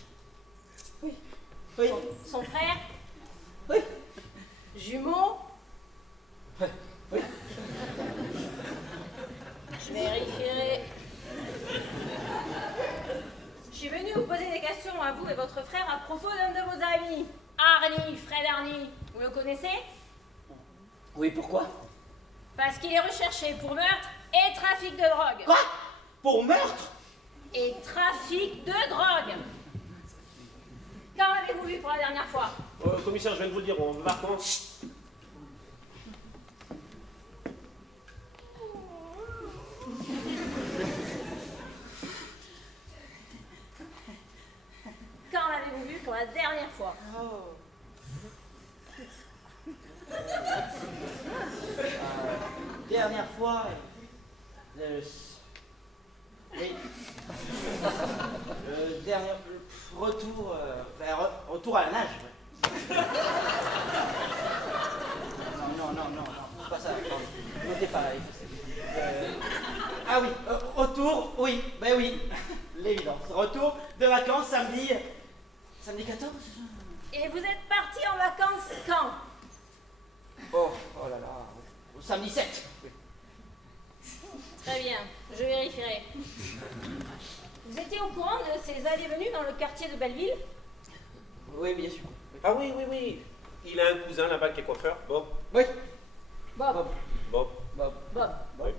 Oui. Oui. Son frère? Oui. Jumeau? Oui. Je vérifierai. Je suis venue vous poser des questions à vous et votre frère à propos d'un de vos amis. Arnie, Fred Arnie. Vous le connaissez? Oui, pourquoi? Parce qu'il est recherché pour meurtre et trafic de drogue. Quoi? Pour meurtre? Et trafic de drogue. Quand l'avez-vous vu pour la dernière fois? Commissaire, je viens de vous le dire, on va quand? Quand l'avez-vous vu pour la dernière fois? Dernière fois. Oui. Le dernier retour. Retour à la nage. Ouais. Non, pas ça. Notez pas là. Ah oui, retour, oui, ben oui, l'évidence. Retour de vacances samedi 14. Et vous êtes parti en vacances quand? Oh là là, samedi 7. Oui. Très bien, je vérifierai. Vous étiez au courant de ces allées-venues dans le quartier de Belleville? Oui, bien sûr. Ah oui. Il a un cousin là-bas qui est coiffeur, Bob. Oui. Bob. Bob. Oui.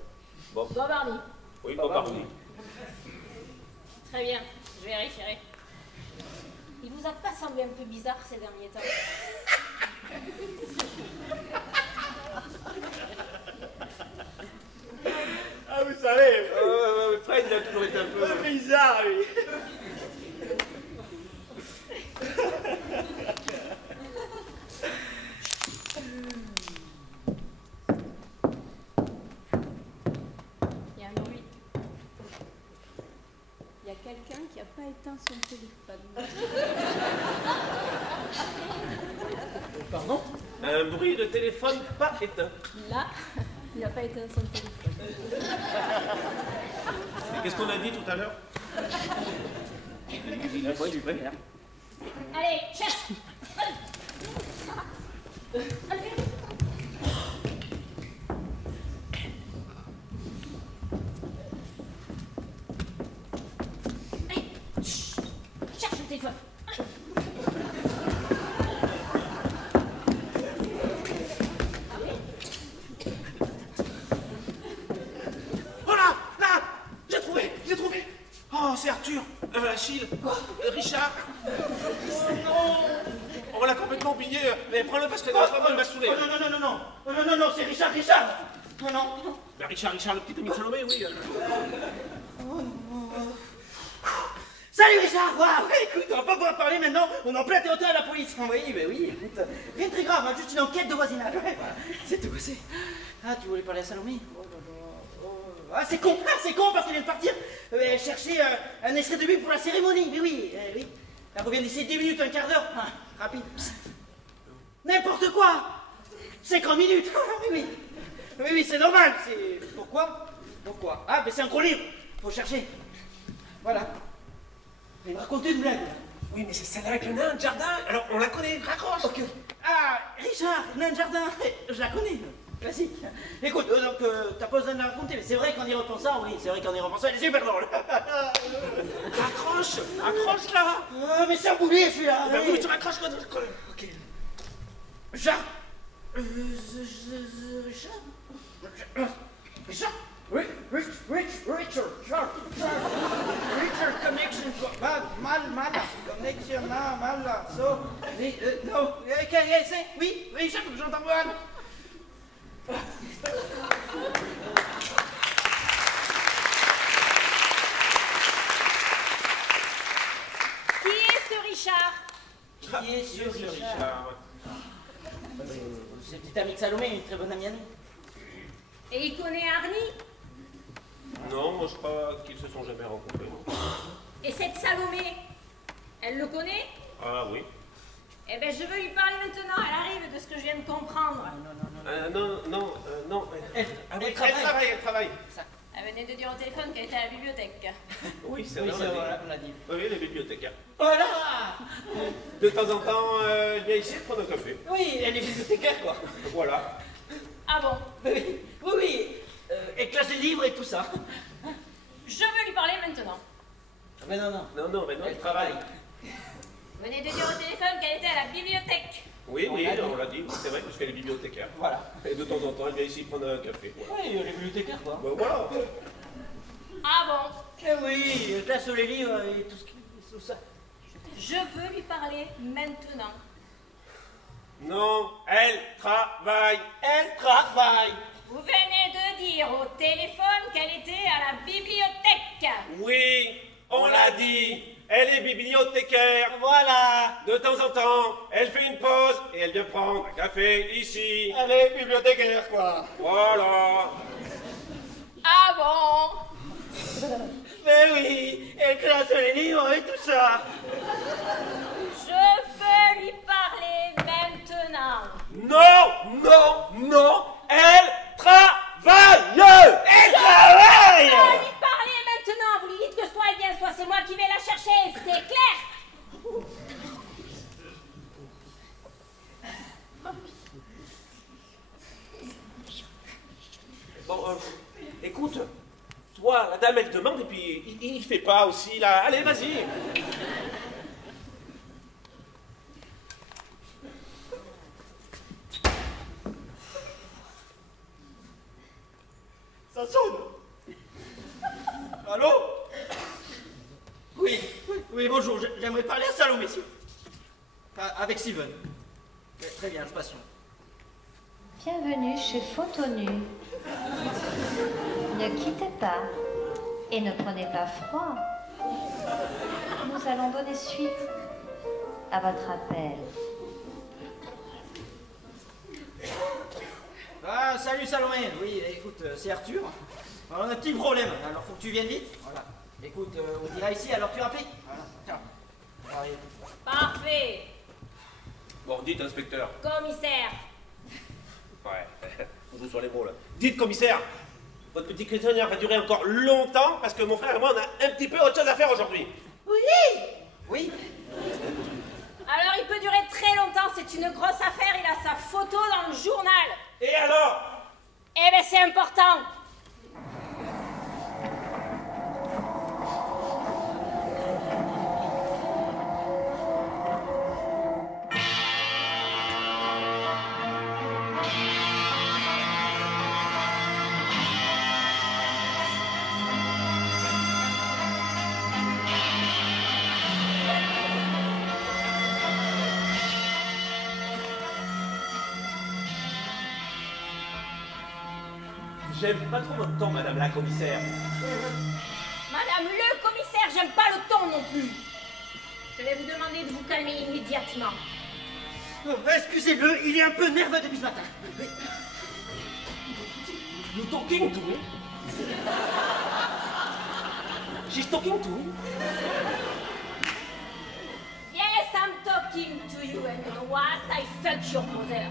Bob. Bob Arnie. Oui, Bob Arnie. Très bien, je vérifierai. Il vous a pas semblé un peu bizarre ces derniers temps? Ah, vous savez, Fred, il a toujours été un peu... bizarre, lui. Il y a un bruit. Il y a quelqu'un qui n'a pas éteint son téléphone. Pardon? Un bruit de téléphone pas éteint. Là, il n'a pas éteint son téléphone. Qu'est-ce qu'on a dit tout à l'heure? Oui, du vrai. Allez, cherche. Allez, cherche le téléphone. Oh là! J'ai trouvé! Oh, c'est Arthur, Achille, Richard. Non! On l'a complètement oublié. Mais prends-le parce que il m'a saoulé. Non, c'est Richard. Non. Ben Richard, le petit ami de Salomé, oui. Salut Richard! Waouh, écoute, on va pas pouvoir parler maintenant, on est en plein théâtre à la police. Oui, écoute, rien de très grave, hein, juste une enquête de voisinage. Ouais, voilà. C'est tout, c'est... Ah, tu voulais parler à Salomé? Ah, c'est con parce qu'elle vient de partir chercher un extrait de Bible pour la cérémonie. Mais oui. Elle revient d'ici 10 minutes, un quart d'heure. Ah, rapide. N'importe quoi! 50 minutes. Oui, c'est normal. C'est... Pourquoi? Ah, mais c'est un gros livre. Faut chercher. Voilà. Je vais me raconter une blague. Oui, mais c'est celle avec le nain de jardin. Alors, on la connaît, raccroche. Ok. Ah, Richard, nain de jardin. Je la connais. Classique. Écoute, donc t'as pas besoin de la raconter, mais c'est vrai qu'en y repensant, oui, c'est vrai qu'en y repensant, elle est super drôle. Accroche, accroche là. Mais c'est un boulier celui-là. Ben oui, tu raccroches quoi. Ok. Richard. Richard. Richard connection. Mal. Connection, mal. So, no. Say, oui, Richard, j'entends mal. Qui est ce Richard? Qui est ce Richard? C'est le petit ami de Salomé, une très bonne amie à nous. Et il connaît Arnie? Non, moi je crois qu'ils se sont jamais rencontrés. Et cette Salomé, elle le connaît? Ah oui. Eh ben je veux lui parler maintenant, elle arrive de ce que je viens de comprendre. Non. Elle travaille. Elle venait de dire au téléphone qu'elle était à la bibliothèque. Oui, c'est Oui, vrai, c'est vrai, on l'a dit. Oui, les bibliothécaires. Voilà. De temps en temps, elle vient ici prendre un café. Oui, elle est bibliothécaire, quoi. Voilà. Ah bon? Oui. Elle classe les livres et tout ça. Je veux lui parler maintenant. Mais non, elle travaille. Vous venez de dire au téléphone qu'elle était à la bibliothèque. Oui, on l'a dit, c'est vrai, parce qu'elle est bibliothécaire. Voilà. Et de temps en temps, elle vient ici prendre un café. Voilà. Oui, elle est bibliothécaire, quoi. Ben voilà. Ah bon? Eh oui, elle classe les livres et tout ça. Je veux lui parler maintenant. Non, elle travaille. Vous venez de dire au téléphone qu'elle était à la bibliothèque. Oui, on l'a dit. Elle est bibliothécaire. Voilà. De temps en temps, elle fait une pause et elle vient prendre un café ici. Elle est bibliothécaire, quoi. Voilà. Ah bon? Mais oui, elle classe les livres et tout ça. Je veux lui parler maintenant. Non, elle travaille. Je veux lui parler maintenant. Vous lui dites que soit elle vient, soit c'est moi qui vais la chercher. C'est clair? Bon, écoute, toi, la dame, elle demande et puis il fait pas aussi, là. Allez, vas-y. Ça sonne. Allô? Oui, bonjour, j'aimerais parler à Salomé, s'il vous plaît. Avec Steven. Très bien, je patiente. Bienvenue chez Photo-Nu. Ne quittez pas et ne prenez pas froid. Nous allons donner suite à votre appel. Ah, salut Salomé. Oui, écoute, c'est Arthur. Alors, on a un petit problème, alors faut que tu viennes vite. Voilà. Écoute, on dira ici, alors tu appliques. Voilà, tiens. Allez. Parfait. Bon, dites, inspecteur. Commissaire. Ouais, on joue sur les mots, là. Dites, commissaire, votre petit questionnaire va durer encore longtemps parce que mon frère et moi, on a un petit peu autre chose à faire aujourd'hui. Oui. Alors il peut durer très longtemps, c'est une grosse affaire, il a sa photo dans le journal. Et alors? Eh ben c'est important. J'aime pas trop votre ton, madame la commissaire. Madame le commissaire, j'aime pas le ton non plus. Je vais vous demander de vous calmer immédiatement. Oh, excusez-le, il est un peu nerveux depuis ce matin. You talking to me? She's talking to me? Yes, I'm talking to you, and you know what? I fuck your mother.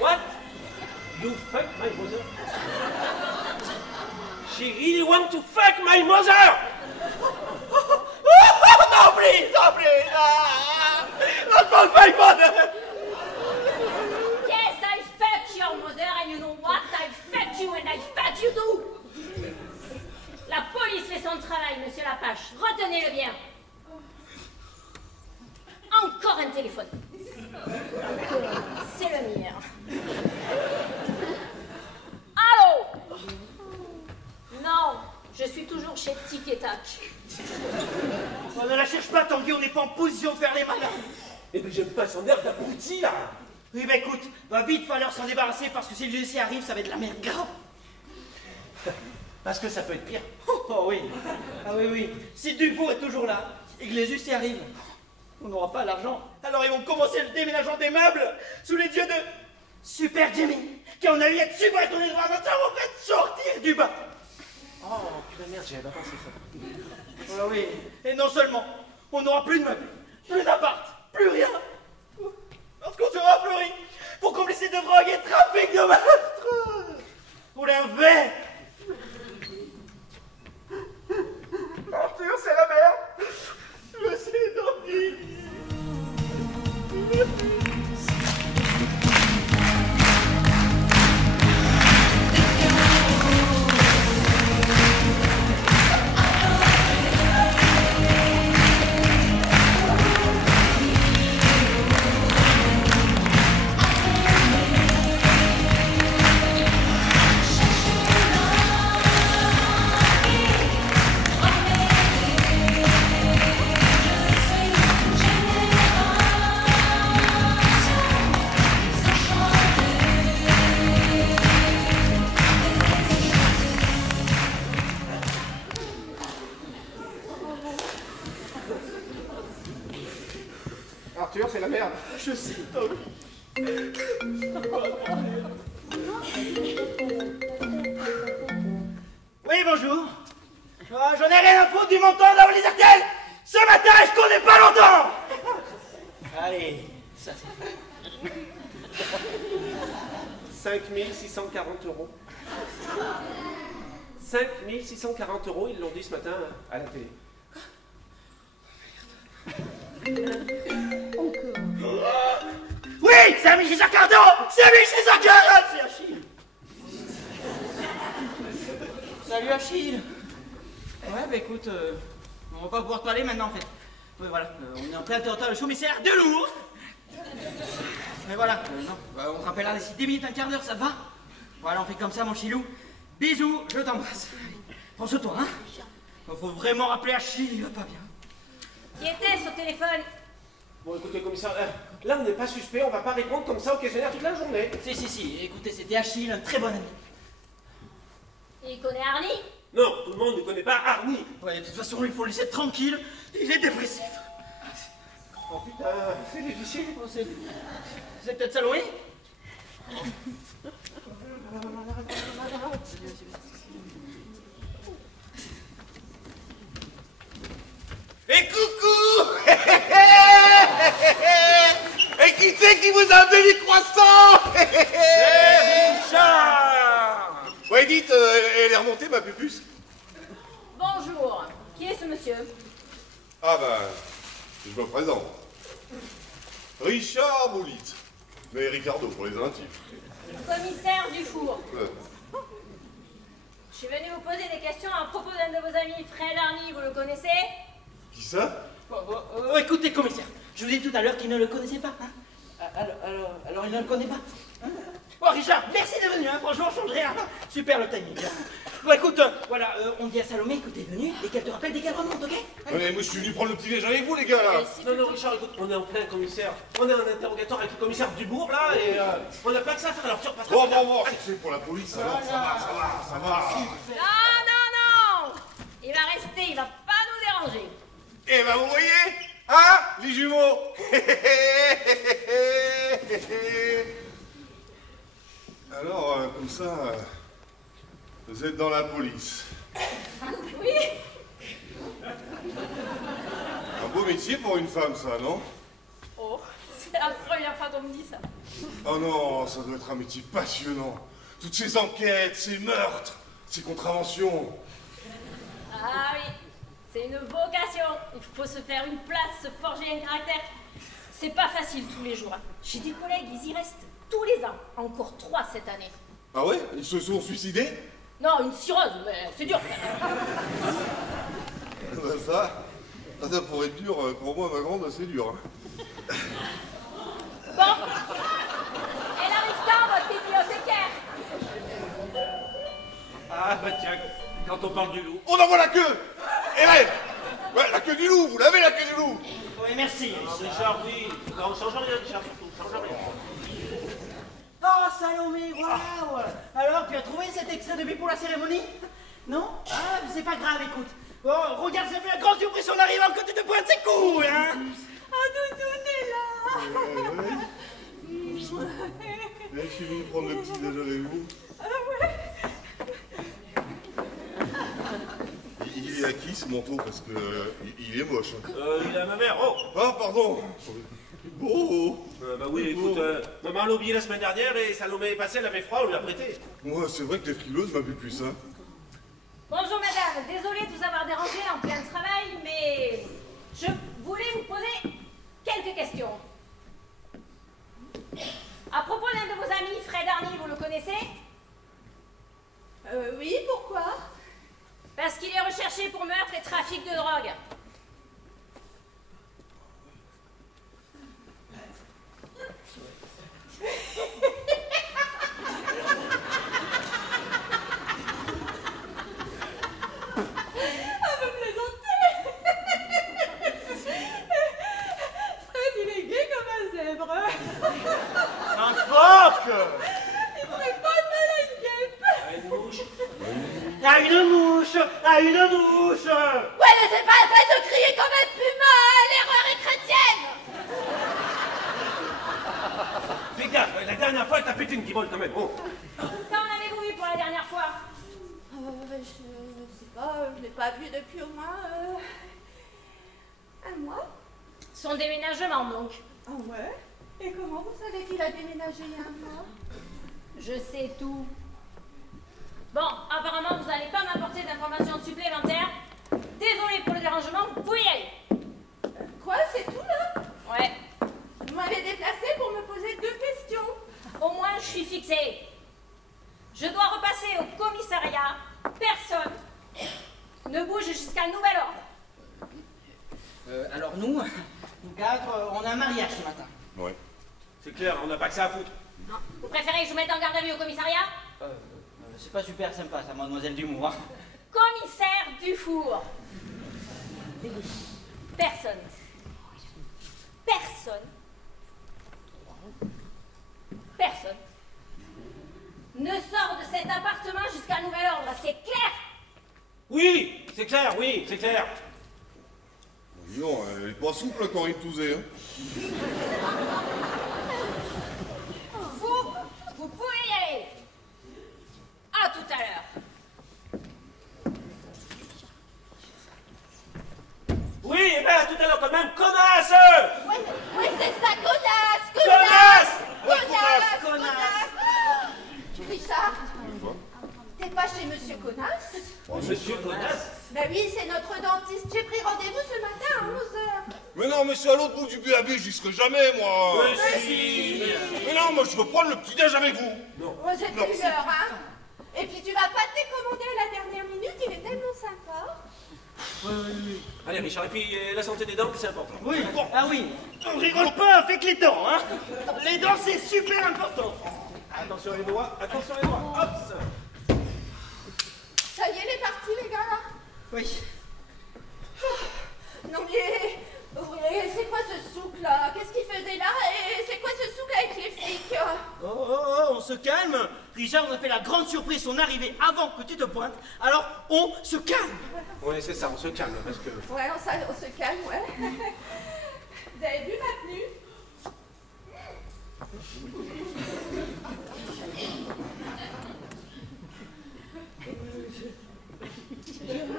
What? You fuck my mother? She really want to fuck my mother? No, please! Not fuck my mother! du tout. La police fait son travail, monsieur Lapache. Retenez-le bien. Encore un téléphone. C'est le mien. Allô? Non, je suis toujours chez Tic et Tac. On ne la cherche pas, Tanguy, on n'est pas en position de faire les malins. Eh ben j'aime pas son air d'abruti, là. Oui, bah écoute, va vite falloir s'en débarrasser parce que si le GC arrive, ça va être de la merde grave. Parce que ça peut être pire. Oh oui. Ah oui, oui. Si Dufour est toujours là et que les huissiers arrivent, on n'aura pas l'argent. Alors ils vont commencer le déménagement des meubles sous les yeux de Super Jimmy, qui en a eu être super étonné de voir notre chambre en train de sortir du bas. Oh, putain, merde, j'avais pas pensé ça. Ah oui. Et non seulement, on n'aura plus de meubles, plus d'appart, plus rien. Lorsqu'on sera fleuri pour complicer de drogue et trafic de meurtre. Pour l'inverse. Arthur, c'est la merde. Je sais, Tanguy. Arthur, c'est la merde. Je sais, Tanguy. Oui, bonjour. J'en ai rien à foutre du montant de la valise RTL. Ce matin, je connais pas longtemps. Allez, ça c'est fait. 5640 euros. 5640 euros, ils l'ont dit ce matin à la télé. Oui, c'est 1640 euros. C'est 1640. C'est Achille. Salut Achille. Ouais, bah écoute, on va pas pouvoir te parler maintenant en fait. Oui, voilà, on est en plein territoire de commissaire de Lourdes. Mais voilà, non, bah, on te rappellera d'ici 10 minutes, un quart d'heure, ça te va? Voilà, on fait comme ça, mon chilou. Bisous, je t'embrasse. Prends soin de toi, hein? Faut vraiment rappeler Achille, il va pas bien. Qui était au téléphone? Bon, écoutez, commissaire, là, on n'est pas suspect, on va pas répondre comme ça au questionnaire toute la journée. Si, écoutez, c'était Achille, un très bon ami. Il connaît Arnie? Non, tout le monde ne connaît pas Arnie. Ouais, de toute façon, il faut le laisser tranquille, il est dépressif. Oh putain, c'est difficile. Oh, c'est peut-être Salomé? Et coucou. Et qui c'est qui vous a amené les croissants? C'est Richard. Ouais, dites, elle est remontée, ma pupuce? Bonjour. Qui est ce monsieur? Ah bah, je me présente. Richard Boulitz. Mais Ricardo pour les intimes. Commissaire Dufour. Je suis venu vous poser des questions à propos d'un de vos amis, Fred Arnie, vous le connaissez? Qui ça? Écoutez, commissaire, je vous ai dit tout à l'heure qu'il ne le connaissait pas. Hein? Alors il ne le connaît pas. Hein? Oh, Richard, merci d'être venu, hein? Franchement, on change rien. Super le timing. Bon, écoute, voilà, on dit à Salomé que t'es venu et qu'elle te rappelle dès qu'elle remonte, ok? Mais moi je suis venu prendre le petit déj avec vous, les gars, là. Non, Richard, écoute, on est en plein commissaire. On est en interrogatoire avec le commissaire Dubourg, là, et on a pas que ça à faire, alors tu repasseras. Bon, c'est pour la police, ça va. Non! Il va rester, il va pas nous déranger. Eh ben, vous voyez, hein, les jumeaux. Alors, comme ça, vous êtes dans la police. Oui. Un beau métier pour une femme, ça, non? Oh, c'est la première fois qu'on me dit ça. Oh non, ça doit être un métier passionnant. Toutes ces enquêtes, ces meurtres, ces contraventions. Ah oui, c'est une vocation. Il faut se faire une place, se forger un caractère. C'est pas facile tous les jours. J'ai des collègues, ils y restent tous les ans. Encore 3 cette année. Ah ouais? Ils se sont suicidés? Non, une cirrhose, mais c'est dur. Ça pourrait être dur. Pour moi, ma grande, c'est dur. Bon. Elle arrive quand, votre bibliothécaire? Ah, bah tiens, quand on parle du loup. On en voit la queue. Hélène. Ouais, la queue du loup. Vous l'avez, la queue du loup? Oui, merci. Richard, oui. Non, change rien, Richard, surtout. Change rien. Oh, Salomé, waouh! Alors, tu as trouvé cet extrait de Bible pour la cérémonie? Non? Ah, mais c'est pas grave, écoute. Bon, regarde, ça fait la grande surprise en arrivant quand tu te pointes, c'est cool, hein? Oh, Doudoune est là. Je suis venu prendre le petit déj avec vous. Il est à qui ce manteau? Parce que il est moche. Il est à ma mère. Oh! Ah, pardon. Oh. Bah oui, écoute, maman l'a oublié la semaine dernière et Salomé est passée, elle avait froid, on lui a prêté. Moi, c'est vrai que les frileuses m'appellent plus ça. Bonjour madame, désolée de vous avoir dérangé en plein travail, mais je voulais vous poser quelques questions. À propos d'un de vos amis, Fred Arny, vous le connaissez? Oui, pourquoi? Parce qu'il est recherché pour meurtre et trafic de drogue. Un phoque! Il ferait pas de mal à une guêpe! À une mouche? À une mouche! À une mouche! Ouais, mais c'est pas la peine de crier comme un puma! L'erreur est chrétienne! Fais gaffe, la dernière fois, t'as pété une guibole quand même. Oh. Quand l'avez-vous vu pour la dernière fois? Je sais pas, je l'ai pas vu depuis au moins un mois. Son déménagement, donc. Ah ouais? Et comment vous savez qu'il a déménagé il y a un mois? Je sais tout. Bon, apparemment, vous n'allez pas m'apporter d'informations supplémentaires. Désolée pour le dérangement, vous pouvez y aller. Quoi, c'est tout là? Ouais. Vous m'avez déplacé pour me poser 2 questions. Au moins, je suis fixée. Je dois repasser au commissariat. Personne ne bouge jusqu'à nouvel ordre. Alors nous 4, on a un mariage ce matin. Ouais. C'est clair, on n'a pas que ça à foutre. Vous préférez que je vous mette en garde à vue au commissariat? C'est pas super sympa ça, mademoiselle Dumour. Commissaire Dufour. Personne ne sort de cet appartement jusqu'à nouvel ordre, c'est clair? Oui, c'est clair, oui, c'est clair. Dis donc, elle est pas souple, Corinne Touzé. Hein. Vous pouvez y aller. À tout à l'heure. Oui, et bien à tout à l'heure quand même, connasse! Ouais, c'est ça, connasse! Richard, t'es pas chez Monsieur Connasse? Monsieur Connasse? Ben oui, c'est notre dentiste. J'ai pris rendez-vous ce matin à 11h. Mais non, mais c'est à l'autre bout du BAB, j'y serai jamais, moi. Mais si. Mais non, moi je veux prendre le petit-déj avec vous. Non. Moi, j'ai plus l'heure, hein. Et puis tu vas pas te décommander à la dernière minute, il est tellement sympa. Oui. Allez Richard, et puis la santé des dents, c'est important. Oui, ah oui. On rigole pas avec les dents, hein. Les dents, c'est super important. Attention les doigts, hop. Ça y est, elle est partie, les gars, là. Oui. Non mais, c'est quoi ce souk là? Qu'est-ce qu'il faisait là? Et c'est quoi ce souk avec les flics? Oh, on se calme. Richard, on a fait la grande surprise, son arrivée avant que tu te pointes. Alors, on se calme. Oui, c'est ça, on se calme parce que... Ouais, on se calme, ouais. Vous avez vu ma tenue?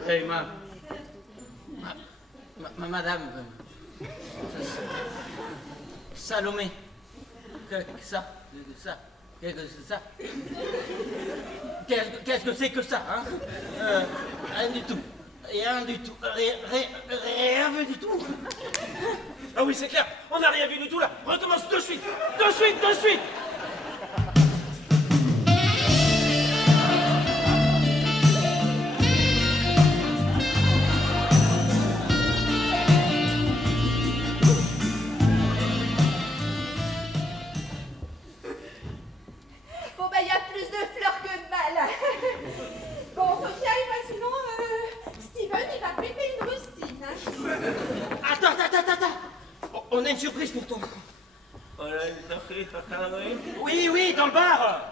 Hey, madame, Salomé, qu'est-ce que c'est que ça, hein? Rien du tout, rien du tout. Ah oui, c'est clair, on n'a rien vu du tout là. Recommence de suite. a une surprise pour toi. Oh là, oui. Oui, oui, dans le bar.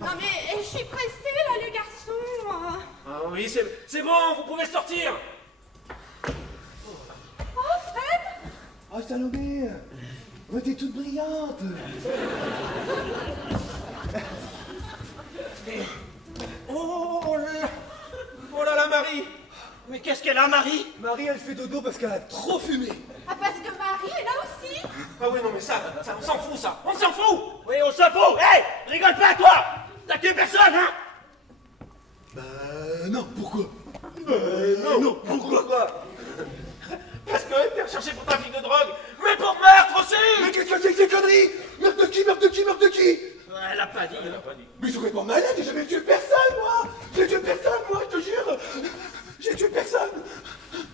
Non mais je suis pressée là, les garçons. Ah oui, c'est bon, vous pouvez sortir. Oh, Fred. Oh, Salomé, oh, t'es toute brillante. Oh là là, Marie. Mais qu'est-ce qu'elle a, Marie? Marie, elle fait dodo parce qu'elle a trop fumé. Ah, parce que Marie est là aussi. Ah oui, non mais ça, on s'en fout, ça. On s'en fout. Oui, on s'en fout. Hé, rigole pas, toi. T'as tué personne, hein? Bah non, pourquoi? Non, pourquoi? Parce que t'es recherché pour trafic de drogue, mais pour meurtre aussi. Mais qu'est-ce que c'est que ces conneries? Meurtre de qui? Meurtre de qui? Meurtre de qui? Elle a pas dit. Mais ils sont complètement malades, j'ai jamais tué personne, moi. J'ai tué personne, moi, je te jure. J'ai tué personne.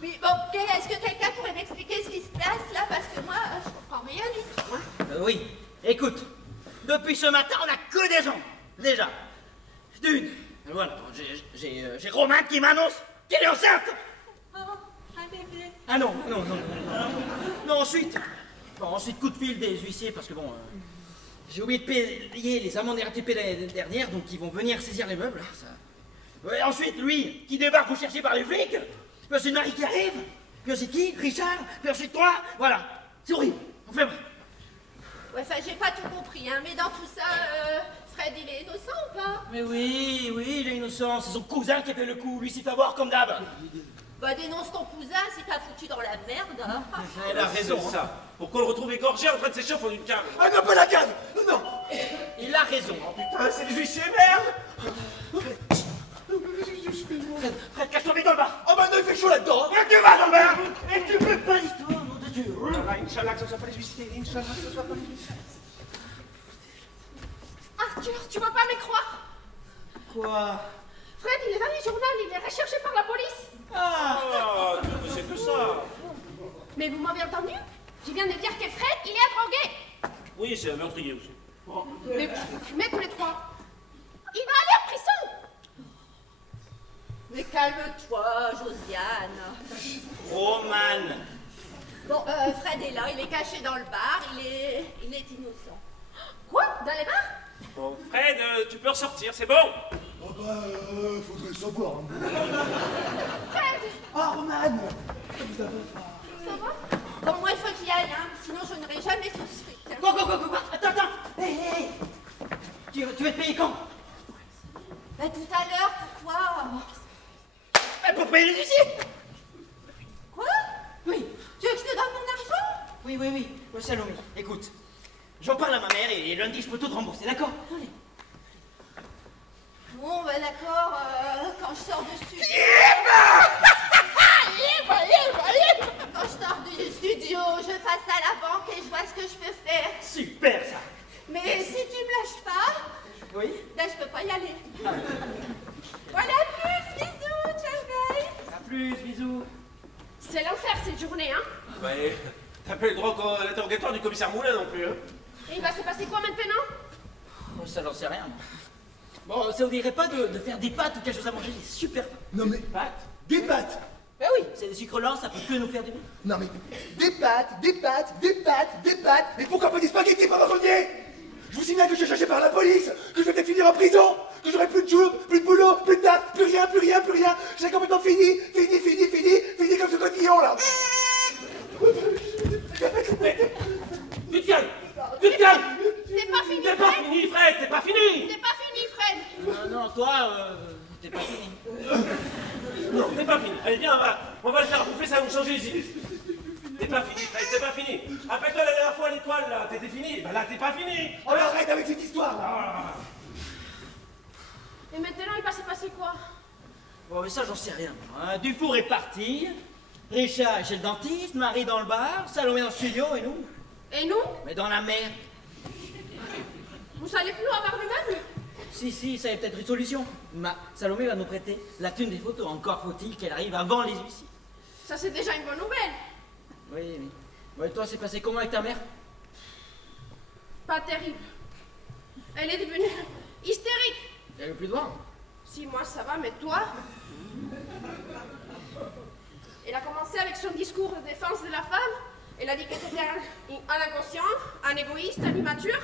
Mais bon, est-ce que quelqu'un pourrait m'expliquer ce qui se passe là? Parce que moi, je comprends rien du tout. Hein. Oui, écoute, depuis ce matin, on a que des gens. Déjà. D'une. Voilà, j'ai Romain qui m'annonce qu'elle est enceinte. Oh, un bébé. Ah non. Non, ensuite. Bon, ensuite, coup de fil des huissiers parce que bon. J'ai oublié de payer les amendes RTP l'année dernière, donc ils vont venir saisir les meubles. Ça. Ouais, ensuite, lui, qui débarque recherché par les flics. Puis ensuite, Marie qui arrive. Puis ensuite qui? Richard. Puis ensuite toi. Voilà. C'est horrible. Enfin bref. Ouais, enfin, j'ai pas tout compris, hein, mais dans tout ça, Fred, il est innocent ou pas? Mais oui, il est innocent. C'est son cousin qui a fait le coup. Lui s'y fait avoir comme d'hab. Bah, dénonce ton cousin si t'as foutu dans la merde. Hein. Elle a raison, ça. Pour qu'on le retrouve égorgé en train de s'échauffer dans une cave. Ah non, pas la cave. Non. Il a raison. Putain, c'est les huissiers, merde. Fred, cache-toi vite dans le bar. Oh bah non, il fait chaud là-dedans. Et tu vas dans le bar. Et tu fais pas l'histoire, nom de Dieu. Inch'Allah, que ce soit pas les huissiers. Inch'Allah, que ce soit pas les huissiers. Arthur, tu vas pas me croire. Quoi? Fred, il est dans les journaux, il est recherché par la police. Ah, c'est que ça. Mais vous m'avez entendu? Je viens de dire que Fred, il est drogué. Oui, c'est un meurtrier aussi. Mais tous les trois. Il va aller en prison. Mais calme-toi, Josiane. Roman. Bon, Fred est là, il est caché dans le bar, il est innocent. Quoi? Dans les bars? Bon, Fred, tu peux ressortir, c'est bon? Oh bah, faudrait le savoir. Fred! Ah, Roman. Ça va? Bon, moi, il faut que j'y aille, hein, sinon je n'aurai jamais souscrit. Quoi? Attends. Hé. Tu vas te payer quand? Bah, tout à l'heure, pourquoi? Pour payer les huissiers. Quoi? Oui. Tu veux que je te donne mon argent? Oui. Oh, Salomé, écoute. J'en parle à ma mère et lundi, je peux tout te rembourser, d'accord? Bon, bah d'accord, quand je sors du studio... Quand je sors du studio, je passe à la banque et je vois ce que je peux faire. Super, ça. Mais si tu me lâches pas, Oui. là, je peux pas y aller. Voilà, plus, bisous, ciao, bye. À plus, bisous. C'est l'enfer cette journée, hein? Ouais, t'as pas eu le droit à l'interrogatoire du commissaire Moulin non plus, hein? Et il va se passer quoi maintenant? Oh, ça j'en sais rien. Bon, ça vous dirait pas de faire des pâtes ou quelque chose à manger? C'est super. Non mais, Pâtes? des pâtes. Ben oui, c'est des sucres lents, ça peut que nous faire du bien. Non mais, des pâtes. Mais pourquoi pas des spaghettis, pas premier? Je vous signale que je suis cherché par la police, que je vais peut-être finir en prison, que j'aurai plus de jour, plus de boulot, plus de taf, plus rien. J'ai complètement fini comme ce cotillon là. Tu te calmes. Tu te calmes. T'es pas fini, T'es pas Fred? fini, Fred, t'es pas fini. T'es pas fini, Fred? Non, toi, t'es pas fini. Non, t'es pas fini. Allez, viens, on va le faire bouffer, ça va nous changer les idées. T'es pas fini, Fred, t'es pas fini. Rappelle-toi la dernière fois à l'étoile, là, t'étais fini. Bah là, t'es pas fini. Oh mais arrête avec cette histoire là. Et maintenant, il va se passer quoi? Bon, mais ça, j'en sais rien. Hein. Dufour est parti, Richard est chez le dentiste, Marie dans le bar, Salomé dans le studio, et nous? Et nous? Mais dans la merde. Vous allez plus avoir de meubles? Si, ça y est peut-être une solution. Salomé va nous prêter la thune des photos. Encore faut-il qu'elle arrive avant les huissiers. Ça, c'est déjà une bonne nouvelle. Oui. Bon, et toi, c'est passé comment avec ta mère? Pas terrible. Elle est devenue hystérique. Elle veut plus de voir. Si, moi, ça va, mais toi? Elle a commencé avec son discours de défense de la femme, Elle a dit que t'étais un inconscient, un égoïste, un immature.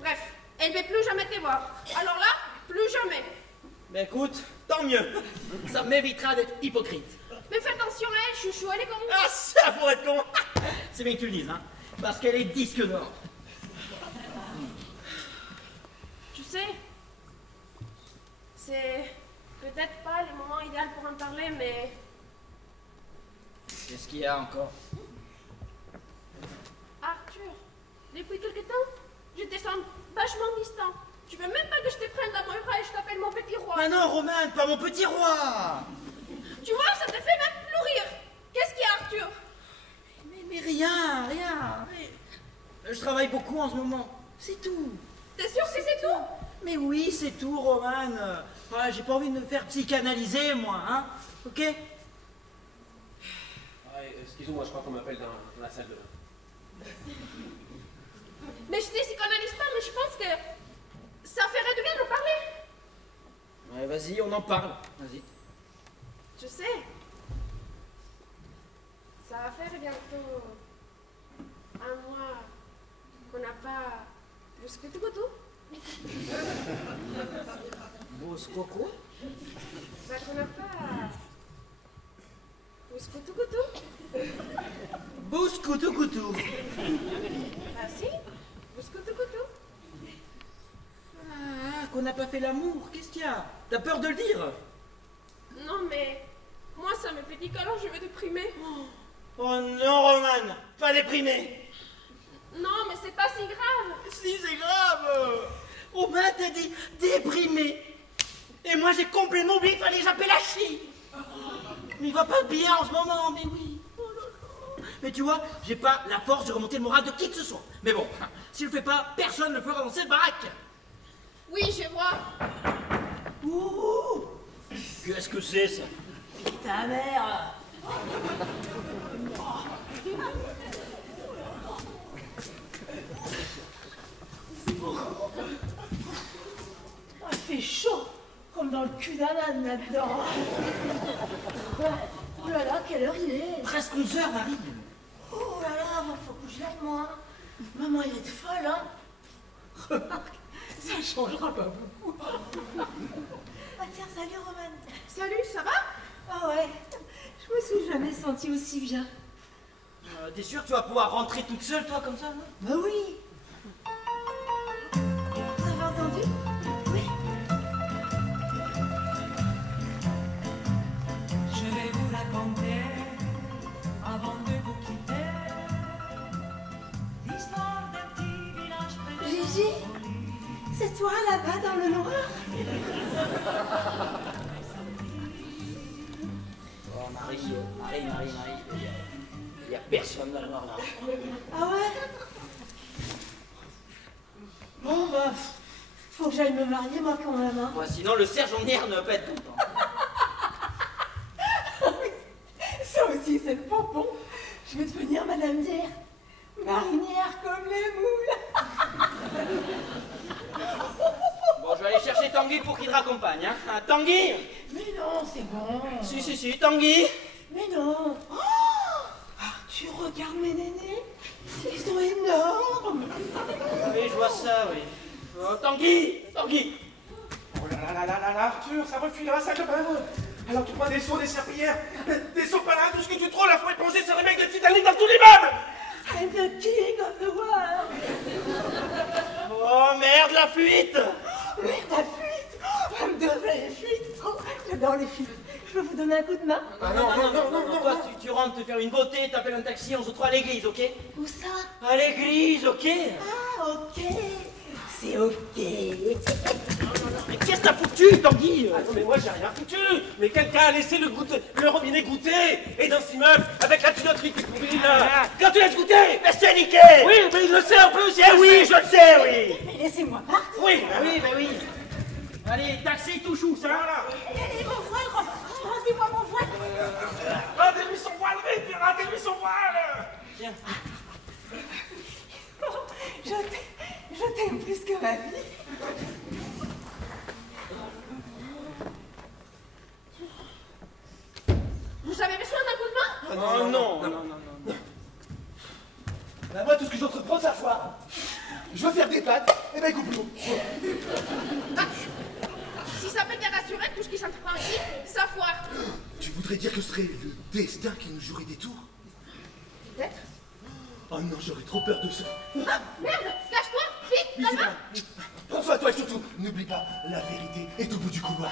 Bref, elle ne veut plus jamais te voir. Alors là, plus jamais. Mais écoute, tant mieux. Ça m'évitera d'être hypocrite. Mais fais attention à elle, chouchou, elle est con. Ah, ça pourrait être con. C'est bien que tu le dises, hein. Parce qu'elle est disque d'or. Tu sais, c'est peut-être pas le moment idéal pour en parler, mais... Qu'est-ce qu'il y a encore? Arthur, depuis quelque temps, je te sens vachement distant. Tu veux même pas que je te prenne dans mon bras et je t'appelle mon petit roi. Ah non, Romain, pas mon petit roi. Tu vois, ça te fait même plus rire. Qu'est-ce qu'il y a, Arthur? Mais rien. Je travaille beaucoup en ce moment. C'est tout. T'es sûr que c'est tout? Mais oui, c'est tout, Roman. Voilà, j'ai pas envie de me faire psychanalyser, moi, hein. Ok? Excusez-moi, je crois qu'on m'appelle dans la salle de bain. Mais je te psychanalyse pas, mais je pense que ça ferait du bien de parler. Ouais, vas-y, on en parle. Vas-y. Tu sais, ça va faire bientôt un mois qu'on n'a pas bouscuté tout. Bouscoco? Bah, qu'on n'a pas bouscuté. Bouscoutou-coutou. Ah si, bouscuté. Ah, qu'on n'a pas fait l'amour, qu'est-ce qu'il y a? T'as peur de le dire? Non, mais moi, ça me fait dire qu'alors je vais déprimer. Oh non, Roman, pas déprimé. Non, mais c'est pas si grave. Si, c'est grave. Romain t'a dit déprimé. Et moi, j'ai complètement oublié qu'il fallait que j'appelle Hachi. Mais il va pas bien en ce moment, mais oui. Oh là là. Mais tu vois, j'ai pas la force de remonter le moral de qui que ce soit. Mais bon, s'il le fait pas, personne ne le fera dans cette baraque. Oui, je vois. Ouh. Qu'est-ce que c'est, ça? Ta mère. Il fait chaud, comme dans le cul d'un âne là-dedans. Oh là là, quelle heure il est? Presque 11 h, Marie. Oh là là, faut que je l'aille, moi. Maman, elle est folle, hein. Remarque, ça changera pas beaucoup. Ah tiens, salut, Roman. Salut, ça va? Ah ouais, je me suis jamais sentie aussi bien. T'es sûr que tu vas pouvoir rentrer toute seule, toi, comme ça, non? Bah oui. Vous avez entendu? Oui. Je vais vous raconter, avant de vous quitter, l'histoire d'un petit village près de Gigi, c'est toi là-bas dans le noir? Oh, Marie. Il y a personne dans le noir, là. Ah ouais? Bon bah, faut que j'aille me marier moi quand même, hein. Ouais, sinon, le sergent-nière ne va pas être content. Ça aussi, c'est le pompon. Je vais devenir Madame Dière. Marinière comme les moules. Bon, je vais aller chercher Tanguy pour qu'il te raccompagne, hein. Ah, Tanguy? Mais non, c'est bon. Si, Tanguy. Mais non. Oh, Arthur, regarde mes nénés. Ils sont énormes. Oui, je vois ça, oui. Oh, Tanguy. Oh là là, Arthur, ça refile à la salle de bain. Alors tu prends des seaux, des serpillères, des sopalins, tout ce que tu trouves, là, faut éponger, c'est les mecs de Titanic dans tout l'immeuble. I'm the king of the world. Oh, merde, la fuite. Merde, la fuite. Oh, me donner les fuites. Oh, j'adore les fuites. Je peux vous donner un coup de main? Ah, non. Toi, tu rentres te faire une beauté, t'appelles un taxi, on se retrouve à l'église, ok? Où ça? À l'église, ok? Ah, ok. C'est ok. Mais qu'est-ce que t'as foutu, Tanguy? Ah non, mais moi j'ai rien foutu. Mais quelqu'un a laissé le robinet goûter. Et dans cet immeuble, avec la tuyauterie qui pourrit là. Quand tu l'as goûté? Mais c'est niqué. Oui, mais il le sait en plus. Eh oui, je le sais, oui. Mais laissez-moi partir. Oui. Allez, taxi tout chou, ça. Voilà. Et mon voile, rendez-moi mon voile. Rendez-lui son voile, vite, rendez-lui son voile. Tiens. Je t'aime plus que ma vie. Vous avez besoin d'un coup de main? Oh non. prendre sa foire. Je veux faire des pâtes, et ben coupe l'eau. Si ça peut te rassurer, tout ce qui s'entreprend ici, ça foire. Tu voudrais dire que ce serait le destin qui nous jouerait des tours? Peut-être. Oh non, j'aurais trop peur de ça. Ah, merde, cache-toi, vite, là-bas. Prends soin de toi et surtout, n'oublie pas, la vérité est au bout du couloir.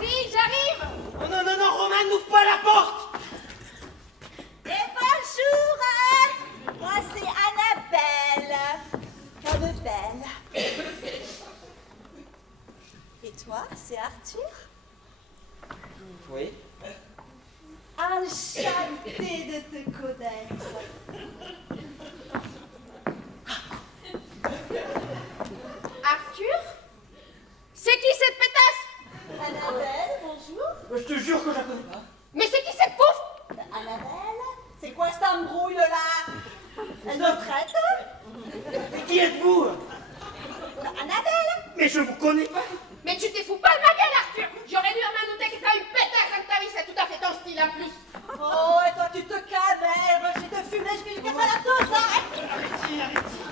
Oui, j'arrive. Oh non, non, non, Romain, n'ouvre pas la porte. Et bonjour, moi c'est Annabelle. Comme belle. Et toi, c'est Arthur? Oui. Enchantée de te connaître. Arthur? C'est qui cette pétasse? Annabelle, bonjour. Je te jure que je la connais pas. Mais c'est qui cette pouffe? Annabelle, c'est quoi cette embrouille là? Elle me traite? Et qui êtes-vous? Annabelle? Mais je vous connais pas. Mais tu t'es fous pas de ma gueule, Arthur. J'aurais dû m'en douter que t'as une pétasse dans ta vie, c'est tout à fait ton style en plus. Oh, et toi tu te calmes, je te fume les chevilles, qu'est-ce qu'elle a tous, arrête!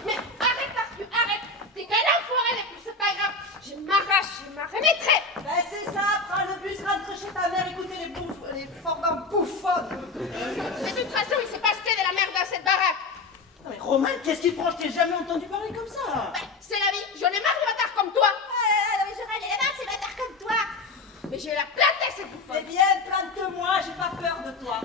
Mais arrête, Arthur, arrête. T'es qu'un enfoiré, mais plus c'est pas grave. Je m'arrache, je m'en remettrai. Ben c'est ça, prends le bus, rentre chez ta mère, écoutez les formants bouffonnes. De toute façon, il s'est passé de la merde dans cette baraque. Non mais Romain, qu'est-ce qui te prend? Je t'ai jamais entendu parler comme ça. Ben, c'est la vie, j'en ai marre de bâtards comme toi. J'aurais les mains, c'est bâtard comme toi. Mais j'ai la planter cette bouffonne. Eh bien, plante-moi, j'ai pas peur de toi.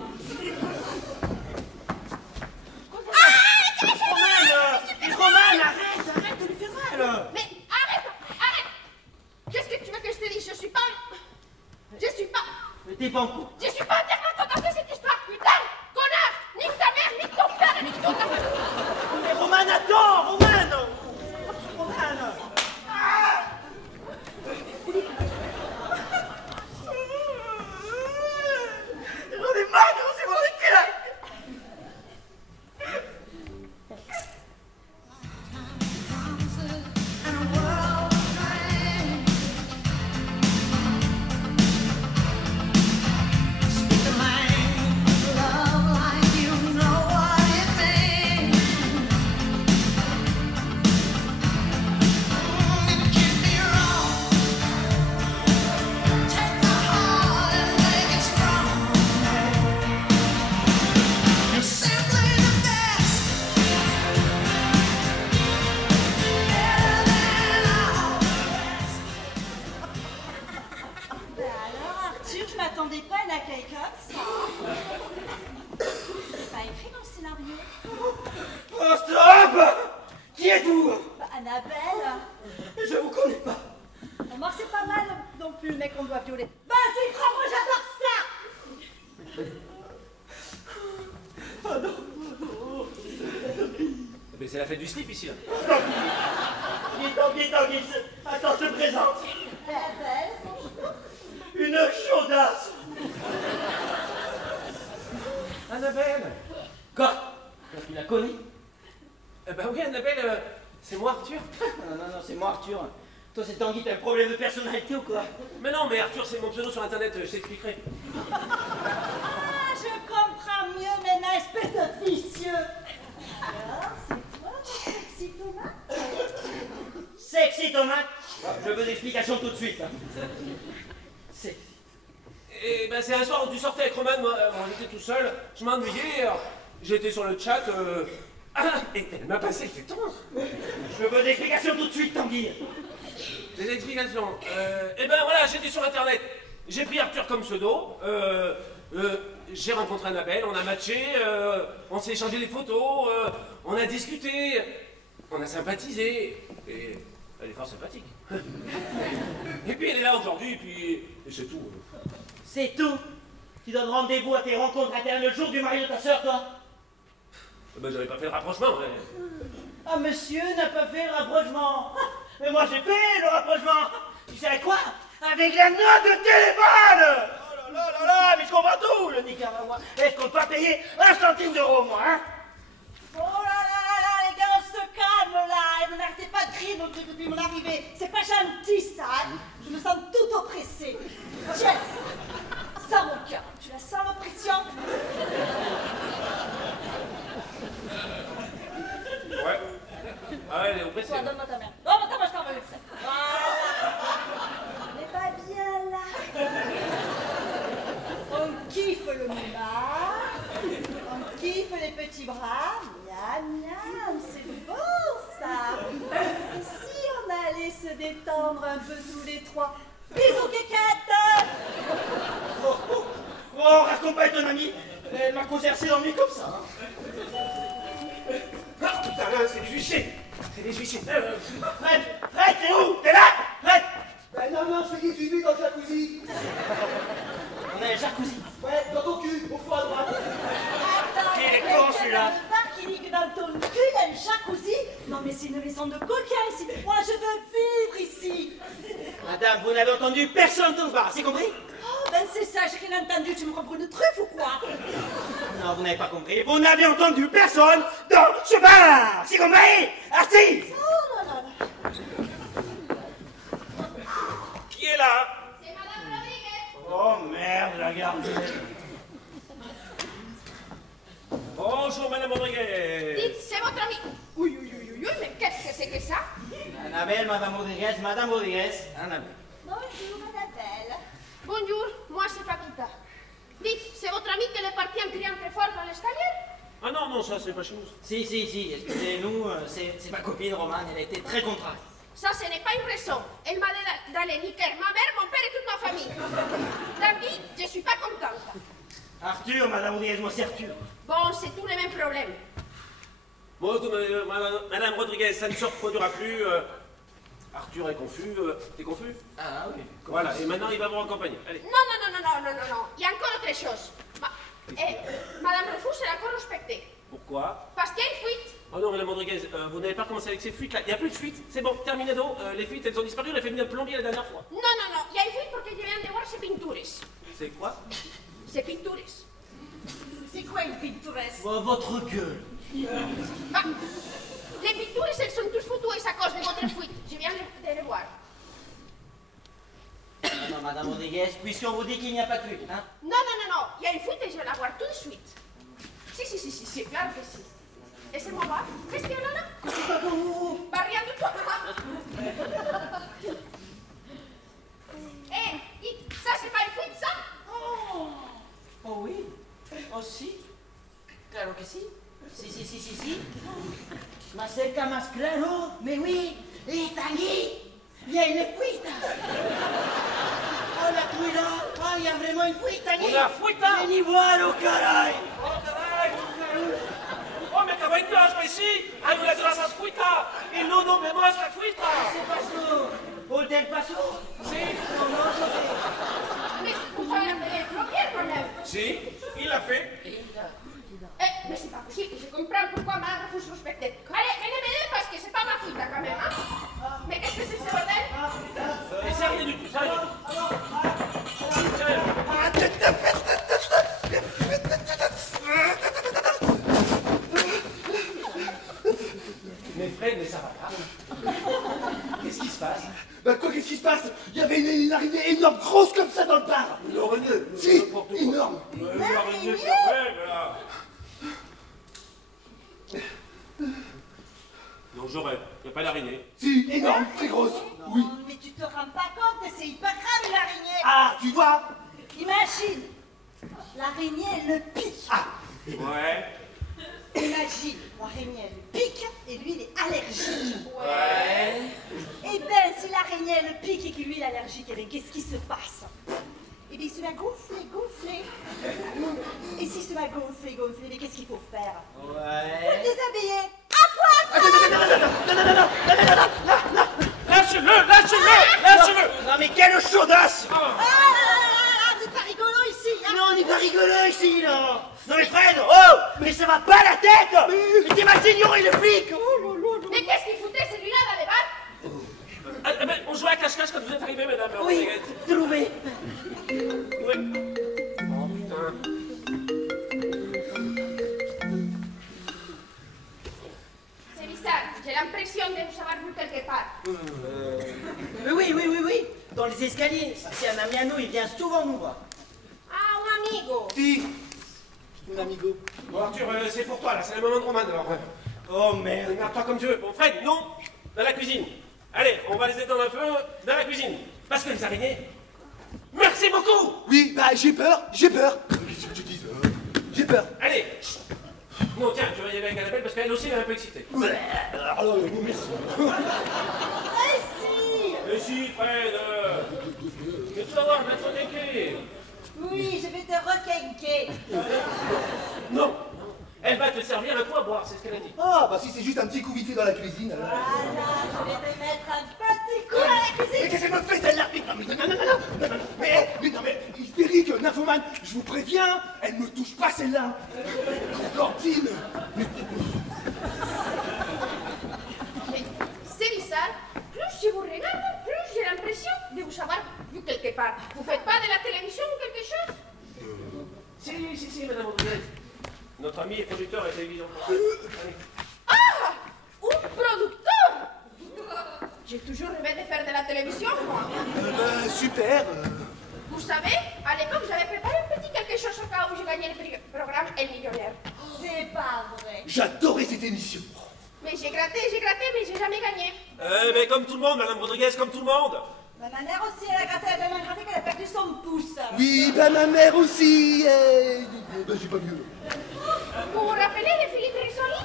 Romain, arrête de lui faire mal. Mais arrête. Qu'est-ce que tu veux que je te dise? Je suis pas... Mais t'es pas en cours. Je suis pas entièrement contente de cette histoire, putain. Connard. Nique ta mère, nique ton père, nique ton père. Mais Romain, attends, Romain. J'en ai marre de recevoir des claques. Pas un accueil comme ça. C'est pas écrit dans le scénario. Oh stop! Qui êtes-vous? Annabelle. Je vous connais pas. Moi c'est pas mal non plus le mec qu'on doit violer. Vas-y, prends-moi, j'adore ça. Oh non. Mais c'est la fête du slip ici là. Tanguy, attends, je te présente. Annabelle. Une chaudasse. Annabelle. Quoi? Tu la connais? Bah oui, Annabelle, c'est moi Arthur. Non, c'est moi Arthur. Toi c'est Tanguy, t'as un problème de personnalité ou quoi? Mais non, mais Arthur c'est mon pseudo sur internet, je t'expliquerai. Ah, je comprends mieux maintenant, espèce de vicieux. Alors, c'est toi, sexy tomate? Sexy tomate? Je veux des explications tout de suite. Sexy. Et ben c'est un soir où tu sortais avec Roman, moi j'étais tout seul, je m'ennuyais, alors j'étais sur le chat, et elle m'a passé le temps. Je veux des explications tout de suite, Tanguy. Des explications. Et ben voilà, j'étais sur internet, j'ai pris Arthur comme pseudo, j'ai rencontré Annabelle, on a matché, on s'est échangé des photos, on a discuté, on a sympathisé, et elle est fort sympathique. Et puis elle est là aujourd'hui, et puis c'est tout. C'est tout? Tu donnes rendez-vous à tes rencontres internes le jour du mariage de ta sœur, toi? Ben j'avais pas fait le rapprochement, mais... Ah, monsieur n'a pas fait le rapprochement. Mais moi j'ai fait le rapprochement. Tu sais quoi? Avec la note de téléphone. Oh là là, mais je comprends tout, le Nicaragua. Et je compte pas payer 1 centime d'euro, moi, hein? Oh là là, les gars, on se calme là. Et vous n'arrêtez pas de crier depuis mon arrivée. C'est pas gentil ça, hein? Je me sens tout oppressée. Tiens, sens mon cœur. Tu la sens l'oppression? Bah, on kiffe les petits bras. Miam, miam, c'est bon ça. Et si on allait se détendre un peu tous les trois? Bisous, Kékette. Oh, restons pas ton ami. Elle m'a causé assez d'ennui comme ça. Ah, putain, là, c'est des huissiers. C'est des huissiers. Fred, t'es où? T'es là? Fred? Ben non, je fais du dans le jacuzzi. On est jacuzzi. Ouais, dans ton cul, au fond à droite. Attends, Quel est con, celui-là. Pas qu'il dit que dans ton cul, il y a une jacuzzi. Non, mais c'est une maison de coquins ici. Moi, je veux vivre ici. Madame, vous n'avez entendu personne dans ce bar, c'est compris? Oh, ben c'est ça, j'ai rien entendu. Tu me prends pour une truffe ou quoi? Non, vous n'avez pas compris. Vous n'avez entendu personne dans ce bar, c'est compris? Assise! Oh là là. Qui est là? C'est Madame Rodriguez. Oh merde, la garde. Bonjour, Madame Rodriguez. Dites, c'est votre ami. Oui, mais qu'est-ce que c'est que ça? Annabelle, Madame Rodriguez, Madame Rodriguez, Annabelle. Bonjour, Annabelle. Bonjour, moi c'est Paquita. Dites, c'est votre ami qui est parti en criant très fort dans l'escalier? Ah non, ça, c'est pas chez nous. Si, excusez-nous, c'est ma copine Romane, elle a été très contrainte. Ça, ce n'est pas une raison. Elle m'a dit d'aller niquer ma mère, mon père et toute ma famille. David, je suis pas contente. Arthur, Madame Rodriguez, moi c'est Arthur. Bon, c'est tous les mêmes problèmes. Bon, Madame Rodriguez, ça ne se reproduira plus. Arthur est confus. T'es confus? Ah oui. Voilà, et maintenant il va vous accompagner. Allez. Non. Il y a encore autre chose. Madame Refus, elle a encore respecté. Pourquoi? Parce qu'il y a une fuite. Oh non, Madame Rodriguez, vous n'avez pas commencé avec ces fuites là. Il n'y a plus de fuites. C'est bon, terminé d'eau. Les fuites, elles ont disparu. On a fait venir le plombier la dernière fois. Non. Il y a une fuite parce que je viens de voir ces pintures. C'est quoi? Ces pintures. C'est quoi une pinturesse? Oh, votre gueule. Ah, les pintures, elles sont tous foutues à cause de votre fuite. Je viens de les voir. Non, Madame Rodriguez, puisqu'on vous dit qu'il n'y a pas de fuite, hein? Non. Il y a une fuite et je vais la voir tout de suite. Si, c'est clair que si. Et c'est moi, qu'est-ce qu'il y a là? Pas rien du tout. Dites, ça c'est pas une fuite, ça? Oh oui. Oh si. Claro que sí. Sí. Más cerca, más claro. Mais oui. Tanguy, il y a une fuite. Oh la cuida. Oh, il y a vraiment une fuite, Tanguy. Una fuita? Vení voir, caray. Oh, caray. Oh, mais que vengas, mais sí. Hay una grasa fuita. Y no me más la fuita. ¿Qué pasó? ¿Por del paso? Sí. Mais vous croyez le premier problème? Si, il l'a fait. Mais c'est pas possible, je comprends pourquoi Madame Refus respectait. Allez, venez m'aider parce que c'est pas ma fuite quand même, hein? Mais qu'est-ce que c'est ce bordel? Mais c'est rien du tout, c'est rien du tout. C'est rien. Mais Fred, mais ça va pas. Qu'est-ce qui se passe? Bah quoi, qu'est-ce qui se passe? Il y avait une araignée énorme, grosse comme ça dans le bar. Une araignée? Si, énorme. Une araignée, c'est vrai, là. Non, je rêve. Il n'y a pas d'araignée. Si, énorme, très grosse. Oui. Non, mais tu te rends pas compte, c'est hyper grave une araignée. Ah, tu vois? Imagine, l'araignée, elle le pique. Ah. Ouais. Imagine, l'araignée, elle le pique et lui, il est allergique. Ouais. Eh ben, si l'araignée, elle le pique et que lui, il est allergique, eh bien, qu'est-ce qui se passe? Eh bien, il se va gonfler. Et s'il se va gonfler, mais qu'est-ce qu'il faut faire? Ouais. Faut le déshabiller. À poil. Non. Lâche-le. Non mais quelle chaudasse! Ah, c'est pas rigolo ici. Hein? Non, on n'est pas rigolo ici, là! Non mais Fred, oh! Mais ça va pas la tête! Mais t'imagines, il y aurait le flic! Mais qu'est-ce qu'il foutait celui-là dans les bars? Ah, ben, on jouait à cache-cache quand vous êtes arrivé, Madame Oui, Rodriguez. trouvé! Oui. Oh, putain. C'est bizarre, j'ai l'impression de vous avoir vu quelque part. Oui. Dans les escaliers. C'est un ami à nous, il vient souvent nous voir. Ah, un amigo. Si. Un amigo. Bon, Arthur, c'est pour toi, là. C'est le moment de Romane, alors. Oh merde! Regarde-toi comme tu veux. Bon, Fred, non. Dans la cuisine. Allez, on va les étendre un peu dans la cuisine. Parce que les araignées... Merci beaucoup! Oui, bah j'ai peur. Qu'est-ce que tu dis? peur. Allez. Non, tiens, tu vas y aller avec Annabelle parce qu'elle aussi, elle est un peu excitée. Alors, merci. Mais si, Fred. Mais tu vas voir, je vais te requinquer. Oui, je vais te requinquer. Non. Elle va te servir un coup à boire, c'est ce qu'elle a dit. Ah, bah si c'est juste un petit coup vite fait dans la cuisine. Alors. Voilà, je vais te mettre un petit coup à la cuisine. Mais qu'est-ce qu'elle me fait celle-là? Non, mais hystérique, nymphomane, je vous préviens, elle me touche pas celle-là. Cordine. C'est bizarre. Plus je vous regarde, plus j'ai l'impression de vous avoir vu quelque part. Vous faites pas de la télévision ou quelque chose? Si, madame Rodriguez. Notre ami est producteur à la télévision. Ah! Un producteur! J'ai toujours rêvé de faire de la télévision, moi. Super. Vous savez, à l'époque, j'avais préparé un petit quelque chose au cas où je gagnais le programme El Millionnaire. C'est pas vrai. J'adorais cette émission. Mais j'ai gratté, mais j'ai jamais gagné. Mais comme tout le monde, madame Rodriguez, comme tout le monde. Ma mère aussi, elle a gratté, elle a tellement gratté qu'elle a perdu son pouce. Oui, bah ma mère aussi. Bah j'ai pas mieux. Vous vous rappelez de Philippe Risoli?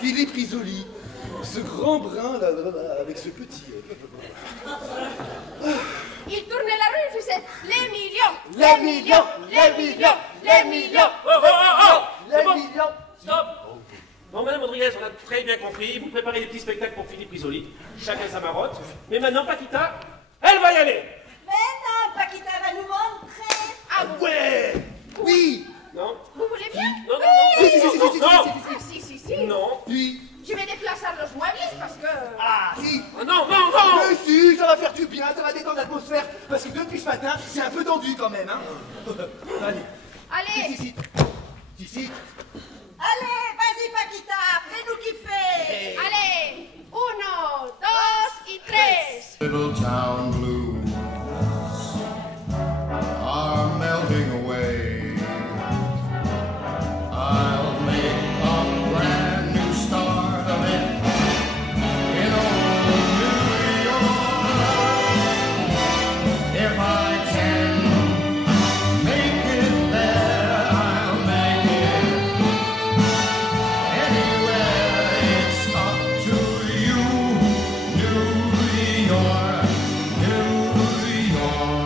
Philippe Risoli, ce grand brun là, avec ce petit. Il tournait la rue, il faisait les millions, les millions, les millions, les millions, les millions. Stop. Bon, madame Rodriguez, on a très bien compris. Vous préparez des petits spectacles pour Philippe Risoli. Chacun sa marotte. Mais maintenant, Paquita, elle va y aller. Mais non, Paquita va nous montrer. Ah ouais. Oui. Non. Vous voulez bien? Non, non, non. Si. Non. Oui. Je vais déplacer los muebles parce que... Ah, si. Non. Mais si, ça va faire du bien, ça va détendre l'atmosphère. Parce que depuis ce matin, c'est un peu tendu quand même, hein. Allez. Ici. Allez, vas-y, Paquita, fais-nous kiffer. Allez. 1, 2 y 3. Little town blues are melting away. I'll make a brand new start of it in old New York. If I can make it there, I'll make it anywhere. It's up to you, New York, New York.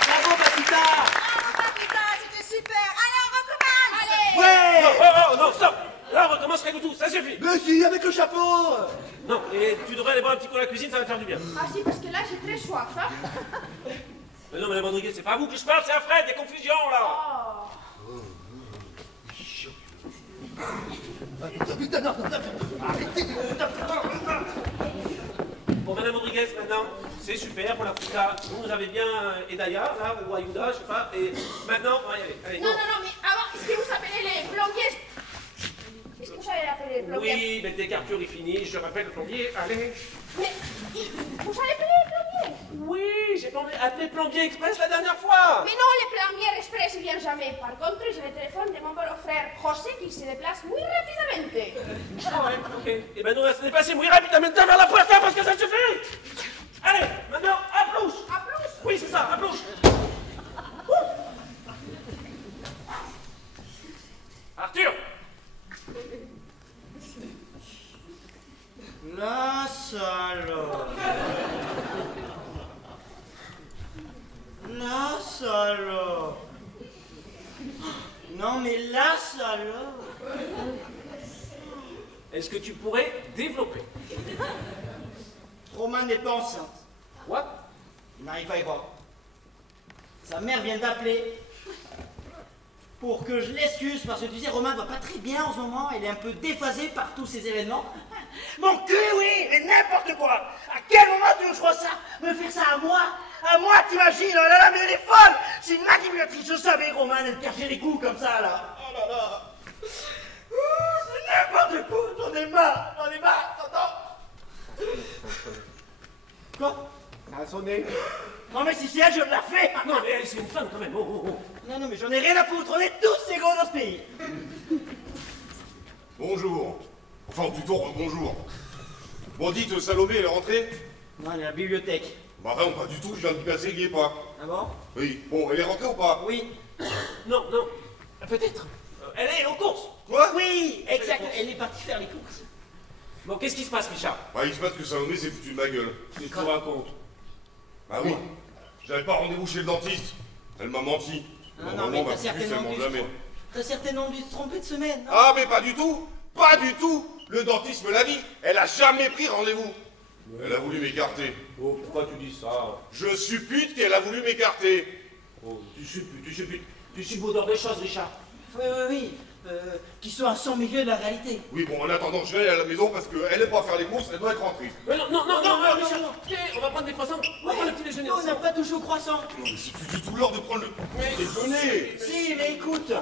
Bravo, Paquita. Bravo, Paquita, c'était super. Allez, on recommence. Allez. Ouais. Non, stop. Là, on recommence rien du tout, ça suffit. Mais si, avec le chapeau. Non, et tu devrais aller boire un petit coup à la cuisine, ça va te faire du bien. Ah si, parce que là, j'ai très soif, hein. Mais non, madame Rodriguez, c'est pas à vous que je parle, c'est à Fred, des confusions, là. Putain, non. Arrêtez. Bon, madame Rodriguez, maintenant, c'est super pour la fruta. Vous avez bien Edaya, là, ou Ayuda, je sais pas. Et maintenant, on va y aller. Allez, Non, mais avant, est-ce que vous appelez les plombiers? Est-ce que vous savez appeler les plombiers? Oui, mais dès qu'Arthur est fini, je rappelle le plombier. Allez. Mais vous savez appeler les plombiers? Oui, j'ai appelé plombier express la dernière fois. Mais non, les plombiers express ne viennent jamais. Par contre, j'ai le téléphone de mon beau-frère José qui se déplace muy rapidamente. Ah ouais, ok. Et ben nous, on va se dépasser muy rapidement vers la puerta parce que ça suffit. Allez, maintenant, aplouche. Aplouche? Oui, c'est ça, aplouche. Arthur. La salope. La salope. Non mais la salope. Est-ce que tu pourrais développer? Romain n'est pas enceinte. Quoi? Il n'arrive pas à y croire. Sa mère vient d'appeler pour que je l'excuse parce que tu sais, Romain va pas très bien en ce moment. Il est un peu déphasé par tous ces événements. Mon cul, oui, mais n'importe quoi. À quel moment tu veux que je fasse ça? Me faire ça à moi? À moi, t'imagines? Oh là là, mais elle est folle. C'est une manipulatrice. Je savais, Romain, elle cachait les coups comme ça, là. Oh là là. C'est n'importe quoi. J'en ai marre, t'entends? Quoi? Ça a sonné. Non mais si c'est elle, je la fais. Non mais c'est une femme quand même. Oh. Non mais j'en ai rien à foutre. On est tous égaux dans ce pays. Bonjour. Enfin, plutôt bonjour. Bon, dites, Salomé, elle est rentrée? Non, elle est à la bibliothèque. Bah non, pas du tout, je viens de lui passer, il y est pas. Ah bon? Oui. Bon, elle est rentrée ou pas? Oui. Non, non. Peut-être. Elle est aux courses. Quoi? Oui, exact. Elle est partie faire les courses. Bon, qu'est-ce qui se passe, Richard? Bah, il se passe que Salomé s'est foutu de ma gueule. Qu'est-ce que tu racontes? Bah oui. J'avais pas rendez-vous chez le dentiste. Elle m'a menti. Ah non, Normalement, mais ma petite elle mange jamais. T'as certainement dû te tromper de semaine, non? Ah, mais pas du tout. Pas du tout. Le dentiste me l'a dit. Elle a jamais pris rendez-vous. Elle a voulu m'écarter. Oh, pourquoi tu dis ça? Je suppute qu'elle a voulu m'écarter. Oh, tu supputes. Tu subodores des choses, Richard. Oui. Qui sont à 100 milieux de la réalité. Oui, bon, en attendant, je vais aller à la maison parce qu'elle aime pas faire les courses, elle doit être rentrée. Mais non, Richard. Tiens, on va prendre des croissants. On va prendre le petit déjeuner. On n'a pas touché au croissant. Non, mais c'est plus du tout l'heure de prendre le déjeuner. Si, mais écoute.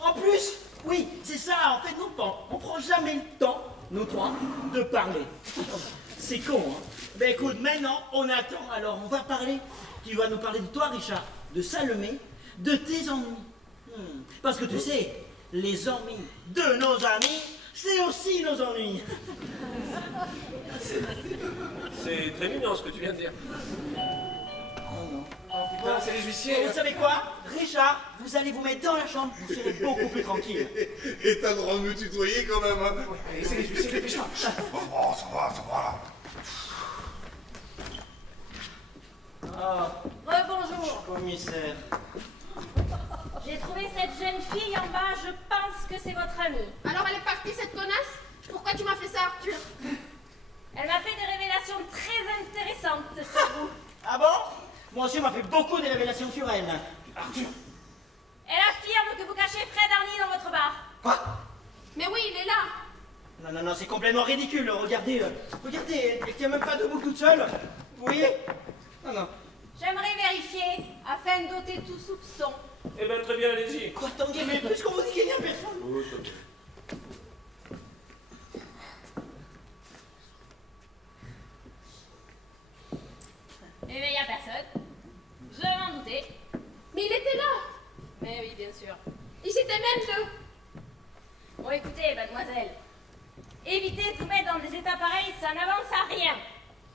En plus, oui, c'est ça. En fait, nous, on prend jamais le temps, nous trois, de parler. C'est con, hein. Ben écoute, maintenant, on attend. Alors, on va parler. Tu vas nous parler de toi, Richard, de Salomé, de tes ennuis. Parce que tu sais, les ennuis de nos amis, c'est aussi nos ennuis. C'est très mignon ce que tu viens de dire. Oh non. Oh putain, c'est les huissiers. Vous savez quoi, Richard, vous allez vous mettre dans la chambre, vous serez beaucoup plus tranquille. Et t'as le droit de me tutoyer quand même, hein. Allez, c'est les huissiers, dépêche-toi. Oh, ça va. Ah, Rebonjour. commissaire. J'ai trouvé cette jeune fille en bas, je pense que c'est votre amie. Alors elle est partie cette connasse? Pourquoi tu m'as fait ça, Arthur? Elle m'a fait des révélations très intéressantes sur vous. Ah bon? Moi aussi, on m'a fait beaucoup de révélations sur elle. Arthur. Elle affirme que vous cachez Fred Arny dans votre bar. Quoi? Mais oui, il est là. Non, c'est complètement ridicule. Regardez, elle tient même pas debout toute seule. Vous voyez? Non. J'aimerais vérifier afin d'ôter tout soupçon. Eh ben, très bien, allez-y. Quoi, Tanguy, mais puisqu'on vous dit qu'il n'y a personne. Oh, ça va. Eh bien, il n'y a personne. Je m'en doutais. Mais il était là. Mais oui, bien sûr. Ils étaient même deux. Bon, écoutez, mademoiselle. Évitez de vous mettre dans des états pareils, ça n'avance à rien.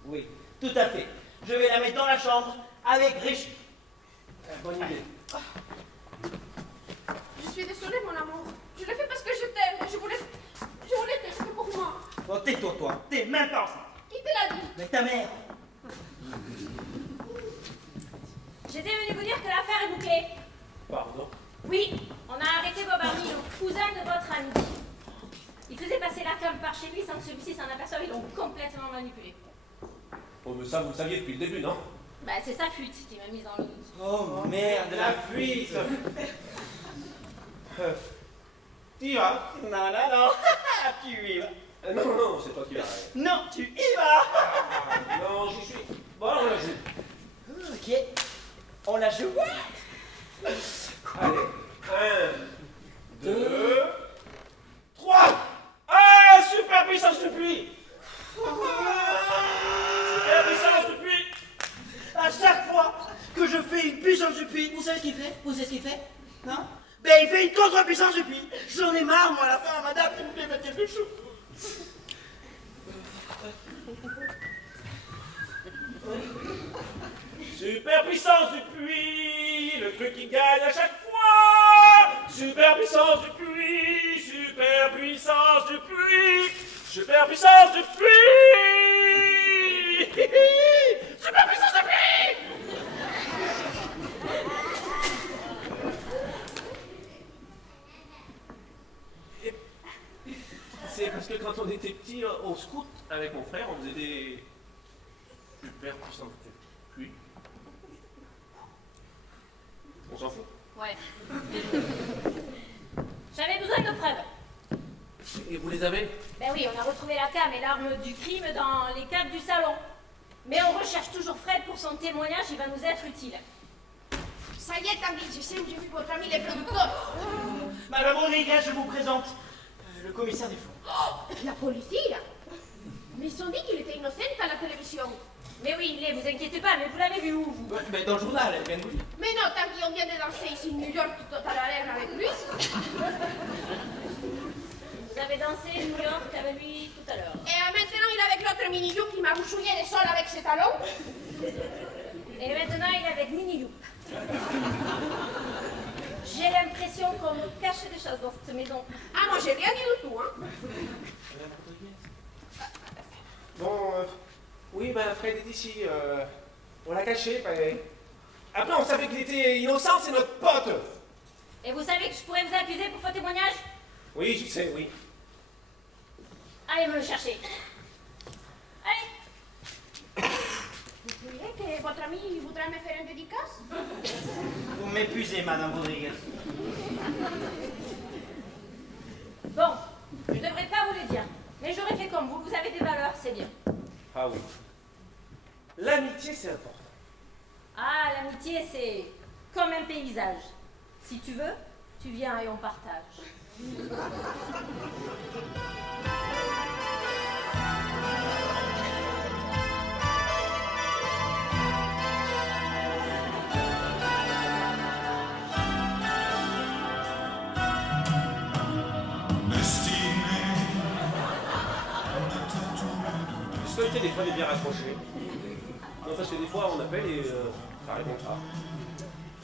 Oui, tout à fait. Je vais la mettre dans la chambre avec Rich. Bonne idée. Je suis désolée, mon amour. Je l'ai fait parce que je t'aime. Je voulais te faire pour moi. Bon, tais-toi, toi. T'es même pas enceinte. Qui te l'a dit? Mais ta mère. J'étais venue vous dire que l'affaire est bouclée. Pardon. Oui, on a arrêté Bob Arny, le cousin de votre ami. Il faisait passer la femme par chez lui sans que celui-ci s'en aperçoive, ils l'ont complètement manipulé. Oh, mais ça, vous le saviez depuis le début, non? Bah, c'est sa fuite qui m'a mise dans le doute. Oh merde, la fuite. Tu y vas? Non. Tu y vas. Non, c'est toi qui vas. Non, tu y vas. Non, j'y suis. Bon, alors, on la joue. Ok. On la joue. Allez. 1, 2, 3. Ah, super puissance de pluie. Super puissance de pluie. À chaque fois que je fais une puissance de pluie, vous savez ce qu'il fait? Vous savez ce qu'il fait? Non? Ben il fait une contre-puissance de pluie. J'en ai marre, moi, à la fin, madame, s'il vous plaît, faites quelque chose. Super puissance de pluie, le truc qui gagne à chaque fois. Super puissance de pluie, super puissance de pluie, super puissance de pluie. Super puissance de pluie. C'est parce que quand on était petit au scout avec mon frère, on faisait des super puissances de pluie. On s'en fout. Ouais. J'avais besoin de preuves. Et vous les avez? Ben oui, on a retrouvé la cam et l'arme du crime dans les câbles du salon. Mais on recherche toujours Fred pour son témoignage, il va nous être utile. Ça y est, Tanguy, je sais où j'ai vu votre ami les producteurs. Madame Rodriguez, je vous présente le commissaire des fous. Oh, la police. Mais ils ont dit qu'il était innocent à la télévision. Mais oui, il est, vous inquiétez pas, mais vous l'avez vu où, vous? Mais dans le journal, elle vient de vous dire. Mais non, Tanguy, on vient de danser ici, New York, tout à l'heure avec lui. Vous J'avais dansé New York avec lui tout à l'heure. Et maintenant, il est avec l'autre mini-you qui m'a bouchouillé les sols avec ses talons. Et maintenant, il est avec Mini You. J'ai l'impression qu'on me cache des choses dans cette maison. Ah, moi, j'ai rien dit du tout, hein. Bon, oui, ben Fred est ici. On l'a caché. Ben... Après, on savait qu'il était innocent, c'est notre pote. Et vous savez que je pourrais vous accuser pour faux témoignage? Oui, je sais, oui. Allez me le chercher. Allez. Vous croyez que votre ami voudra me faire une dédicace? Vous m'épuisez, Madame Rodriguez. Bon, je devrais pas vous le dire, mais j'aurais fait comme vous. Vous avez des valeurs, c'est bien. Ah oui. L'amitié, c'est important. Ah, l'amitié, c'est comme un paysage. Si tu veux, tu viens et on partage. Le téléphone est bien raccroché. Non, parce que des fois, on appelle et ça répond pas.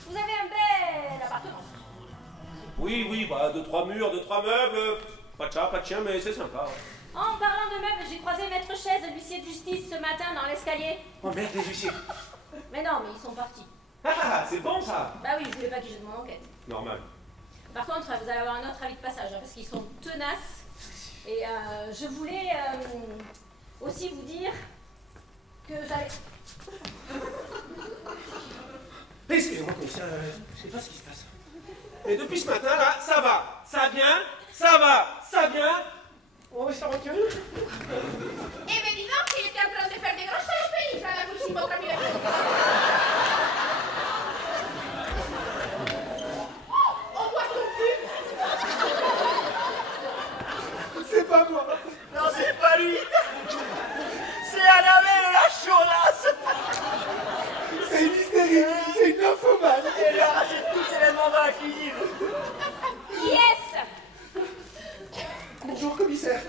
Vous avez un bel appartement. Oui, oui, bah, 2-3 murs, 2-3 meubles. Pas de chat, pas de chien, mais c'est sympa. En parlant de meubles, j'ai croisé Maître Chaise, l'huissier de justice, ce matin dans l'escalier. Oh merde, les huissiers. Mais non, mais ils sont partis. Ah, c'est bon ça. Bah oui, je voulais pas qu'ils jettent mon enquête. Normal. Par contre, vous allez avoir un autre avis de passage, hein, parce qu'ils sont tenaces. Et je voulais aussi vous dire que j'allais... Excusez-moi, commissaire, je sais pas ce qui se passe. Mais depuis ce matin, là, ça va, ça vient, ça va, ça vient. On va se faire recueillir. Eh bien, dis donc, il était en train de faire des grosses saloperies, ça la couche votre ami. On voit son cul. C'est pas moi. Non, c'est pas lui. C'est Annabelle la chaudasse. C'est une hystérique, c'est une nymphomane. Elle a arraché tous ses éléments dans la cuisine. Yes. Bonjour, commissaire.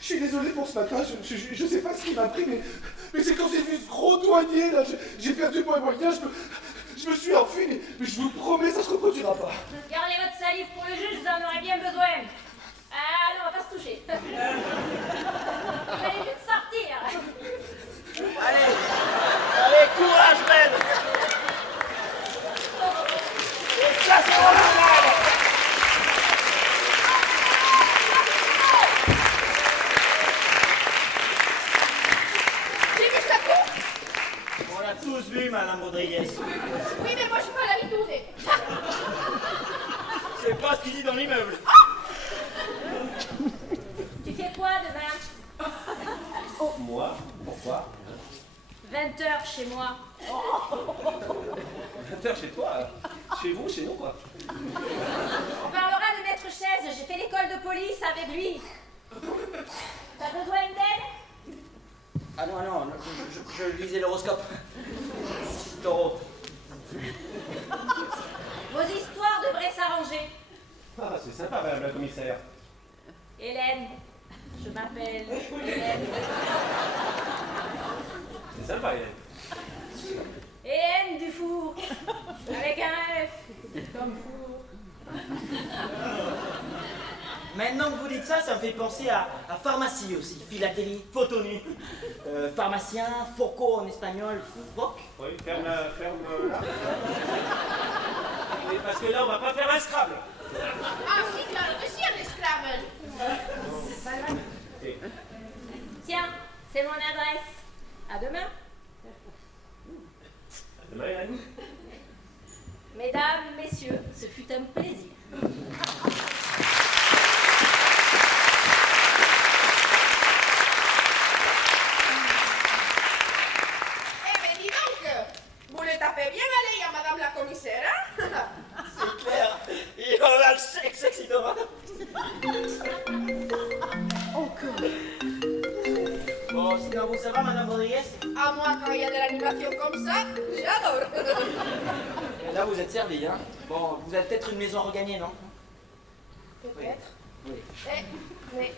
Je suis désolé pour ce matin, je sais pas ce qui m'a pris, mais c'est quand j'ai vu ce gros douanier, là, j'ai perdu mon moyen, je me suis enfui, mais je vous promets, ça se reproduira pas. Gardez votre salive pour le juge, vous en aurez bien besoin. Ah non, on va pas se toucher. Allez vite sortir. Allez, allez, courage, Ben. Et ça, c'est mon mal. J'ai vu ça tout. On l'a tous vu, Madame Rodriguez. Oui, mais moi, je suis pas l'habitude. C'est pas ce qu'il dit dans l'immeuble. Tu fais quoi demain? Oh, moi? Pourquoi? 20h chez moi. 20h chez toi? Chez vous, chez nous, quoi? On parlera de Maître Chaise, j'ai fait l'école de police avec lui. T'as besoin d'aide? Ah non, non, je lisais l'horoscope. Taureau. Vos histoires devraient s'arranger. Ah, c'est sympa, madame la commissaire. Hélène, je m'appelle Hélène. C'est sympa, Hélène. Hélène Dufour, avec un F, comme four. Maintenant que vous dites ça, ça me fait penser à pharmacie aussi. Philatélie, photo nue. Pharmacien, foco en espagnol, foc. Oui, ferme là. Et parce que là, on va pas faire un Scrabble. Ah, si, claro que sí, un Scrabble. Tiens, c'est mon adresse. À demain. À demain, Hélène. Mesdames, messieurs, ce fut un plaisir. Eh bien, dis donc, vous le tapez bien à l'œil à madame la commissaire, hein? C'est clair. Il en a le sexe excitant. Bon, sinon vous ça va, Madame Rodriguez? À moi, quand il y a de l'animation comme ça, j'adore. Et là, vous êtes servi, hein? Bon, vous avez peut-être une maison à regagner, non? Peut-être. Oui. Mais...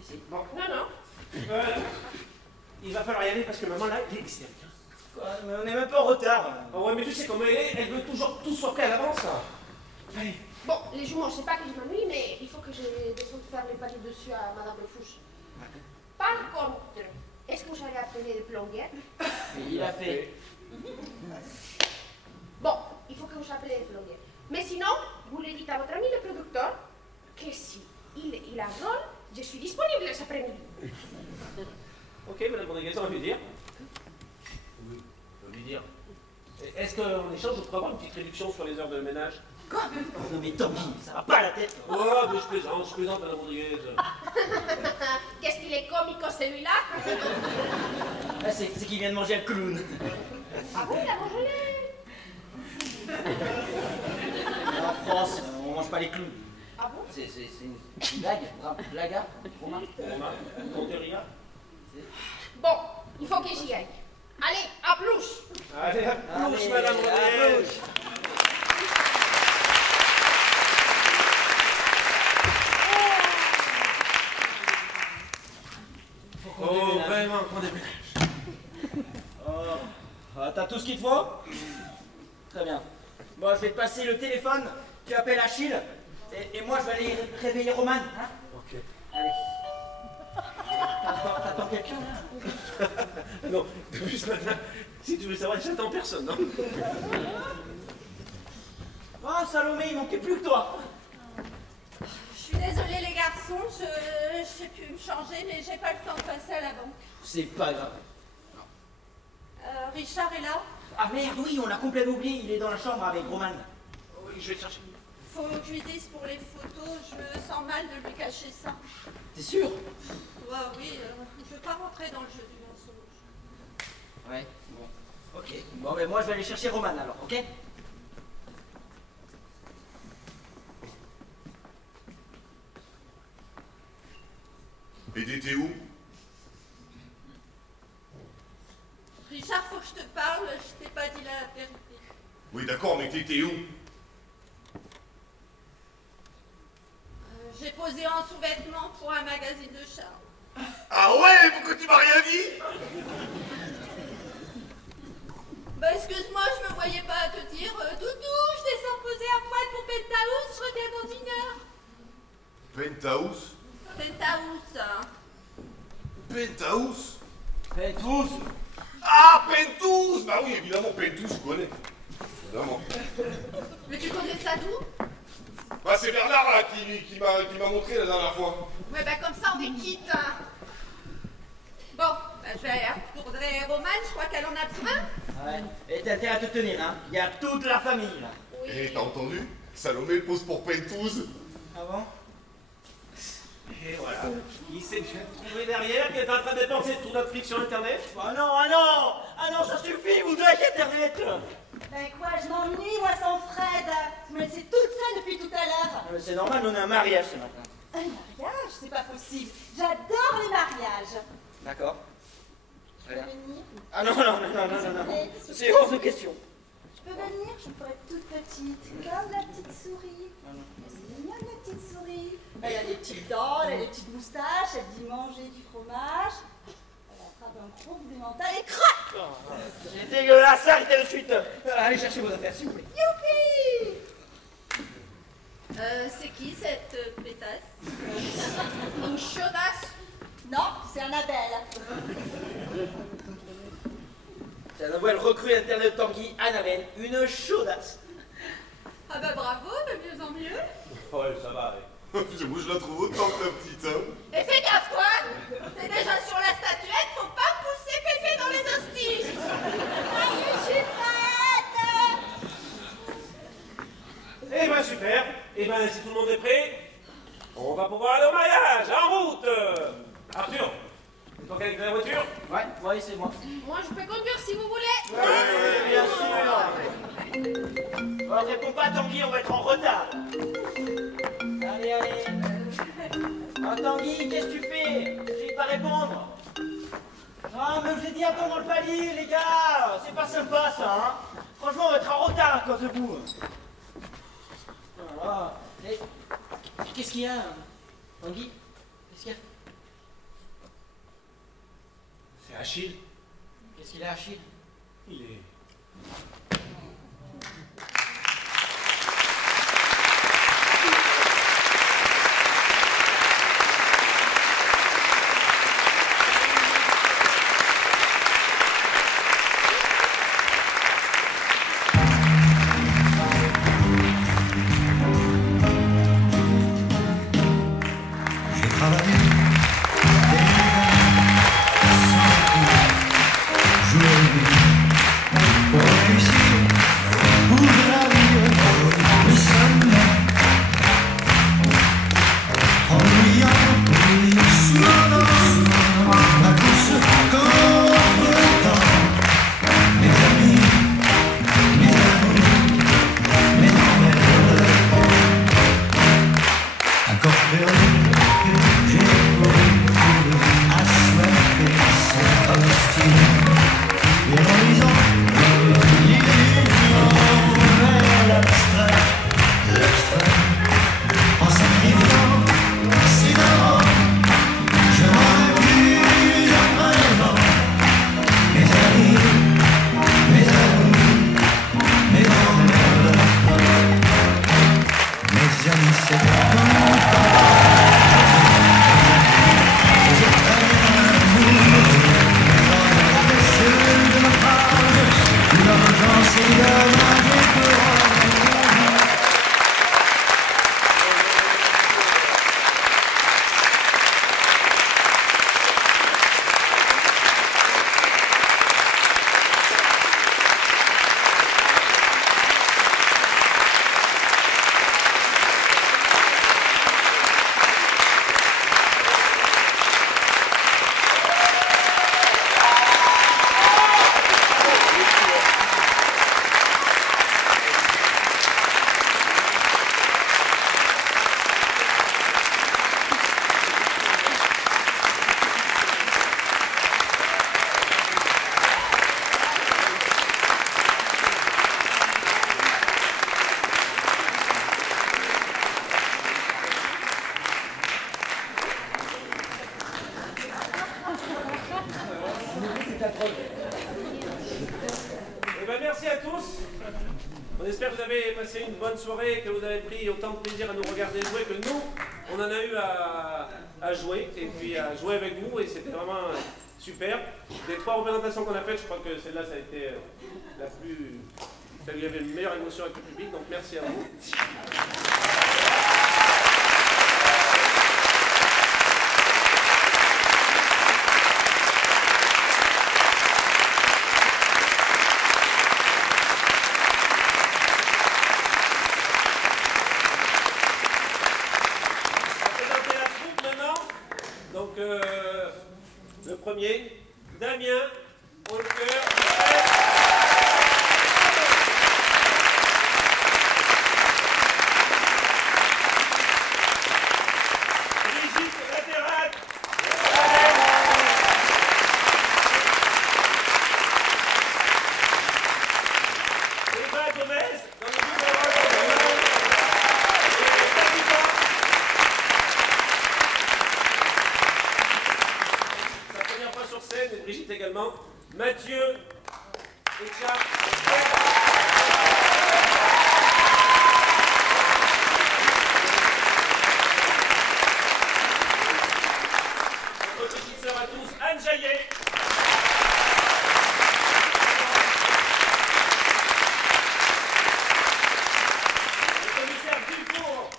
Ici. Bon. Non, non. Il va falloir y aller parce que maman là, il est hystérique. Quoi, mais on est même pas en retard. Oh ouais, mais tu sais comment elle veut toujours tout soit prêt à l'avance. Allez. Bon, les jumeaux, je sais pas que je m'ennuie, mais il faut que je descende faire les paliers dessus à Madame Le Fouche. Par contre, est-ce que vous allez appeler le plombier? Il a fait. Bon, il faut que vous appelez le plombier. Mais sinon, vous le dites à votre ami le producteur que si il a rôle, je suis disponible cet après-midi. Ok, madame Rodriguez, on va lui dire. Oui, on va lui dire. Est-ce qu'en échange, je pourrais avoir une petite réduction sur les heures de ménage? Quoi? Non mais Tommy, ça va pas à la tête. Oh, mais je plaisante, madame Rodriguez. Qu'est-ce qu'il est comique celui-là? Ah, c'est qu'il vient de manger un clown. Ah bon, il a mangé En France, on mange pas les clowns. Ah bon? C'est une blague, blaga, Romain. Conteria. Bon, il faut que j'y aille. Allez, à plus! Allez, à plus, madame Rodriguez. Oh, vraiment, qu'on déménage. Oh, t'as tout ce qu'il te faut? Très bien. Bon, je vais te passer le téléphone, tu appelles Achille, et moi je vais aller réveiller Roman. Hein? Ok. Allez. T'attends quelqu'un là? Non, de plus madame, si tu veux savoir, j'attends personne, non? Oh, Salomé, il manquait plus que toi. Je suis désolée les garçons, je sais plus me changer, mais j'ai pas le temps de passer à la banque. C'est pas grave. Richard est là? Ah merde, oui, on l'a complètement oublié, il est dans la chambre avec Roman. Oui, je vais te chercher. Faut que je lui dise pour les photos, je me sens mal de lui cacher ça. T'es sûr? Ouais, oui, je veux pas rentrer dans le jeu du mensonge. Ouais, bon. Ok. Bon, ben moi je vais aller chercher Roman alors, ok? Et t'étais où? Richard, faut que je te parle, je t'ai pas dit la vérité. Oui, d'accord, mais t'étais où? J'ai posé en sous-vêtements pour un magazine de Charles. Ah ouais, pourquoi tu m'as rien dit? Bah excuse-moi, je me voyais pas te dire Doudou, je descends poser à poil pour Penthouse, je reviens dans 1 heure. Penthouse? Penthouse, hein. Penthouse? Penthouse? Ah, Penthouse! Bah oui, évidemment, Penthouse, je connais. Évidemment. Mais tu connais ça d'où? Bah c'est Bernard là qui m'a montré la dernière fois. Ouais, bah comme ça on est quitte. Hein. Bon, bah, je vais aller repoudrer Romane, je crois qu'elle en a besoin. Ouais, et t'as intérêt à te tenir, hein. Il y a toute la famille là. Oui. Et t'as entendu? Salomé le pose pour Penthouse. Ah bon? Et voilà. Il sait que je vais te trouver derrière, qui est en train de dépenser tout notre fric sur internet. Ah non, ah non! Ah non, ça suffit, vous deux avec internet! Ben quoi, je m'ennuie, moi, sans Fred. Vous me laissez toute seule depuis tout à l'heure. Ah, mais c'est normal, on a un mariage ce matin. Un mariage? C'est pas possible. J'adore les mariages. D'accord. Très bien. Je peux venir? Ah non, non, non, non, non, non, non. C'est hors de question. Je peux venir? Je me ferai toute petite, comme la petite souris. C'est mignonne, la petite souris. Elle a des petites dents, elle a des petites moustaches, elle dit manger du fromage. Elle attrape un gros bout de mental et crac! C'est dégueulasse, arrêtez de suite. Allez chercher vos affaires, s'il vous plaît. Youpi! C'est qui cette pétasse? Une chaudasse? Non, c'est Annabelle. C'est la nouvelle recrue internet de Tanguy, Annabelle, une chaudasse. Ah bah bravo, de mieux en mieux. Ouais, ça va, Moi je la trouve autant que la petite, hein. Et fais gaffe, toi! T'es déjà sur la statuette, faut pas pousser pépé dans les hosties! Allez, je suis prête! Eh ben super. Eh ben si tout le monde est prêt, on va pouvoir aller au mariage, en route. Arthur, c'est toi qui as la voiture? Ouais, ouais, c'est moi. Moi, je peux conduire si vous voulez. Ouais, bien sûr. Alors réponds pas, Tanguy, on va être en retard. Allez, allez. Ah, Tanguy, qu'est-ce que tu fais? Je vais pas répondre. Ah, mais je vous ai dit, attends dans le palier, les gars. C'est pas sympa, ça, hein. Franchement, on va être en retard à cause de vous. Voilà. Et... qu'est-ce qu'il y a, Tanguy? Qu'est-ce qu'il y a? C'est Achille. Qu'est-ce qu'il a, Achille? Il est... J'ai travaillé des années sans jouer pour réussir au bout de la vie, le sommet ennuyant et souvent ma course contre le temps. Mes amis, mes amours, mes emmerdes, encore perdu. J'ai beaucoup assoiffé, c'est hostile. Et en lisant l'illusion vers l'abstrait, en sacrifiant accidemment, je m'en abuse à présent. Mes amis, mes amours, mes emmerdes, mes amis, c'est comme Eh ben, merci à tous. On espère que vous avez passé une bonne soirée, que vous avez pris autant de plaisir à nous regarder jouer que nous, on en a eu à jouer et puis à jouer avec vous et c'était vraiment super. Des 3 représentations qu'on a faites, je crois que celle-là, ça a été la plus... celle où il y avait une meilleure émotion avec le public, donc merci à vous. Donc, le premier, Damien, Holker, Brigitte Latéral, Eva Gomez, dans le groupe sur scène, et Brigitte également, Mathieu et Charles. Notre petite sœur à tous, Anne Jaillet. Le commissaire Dufour.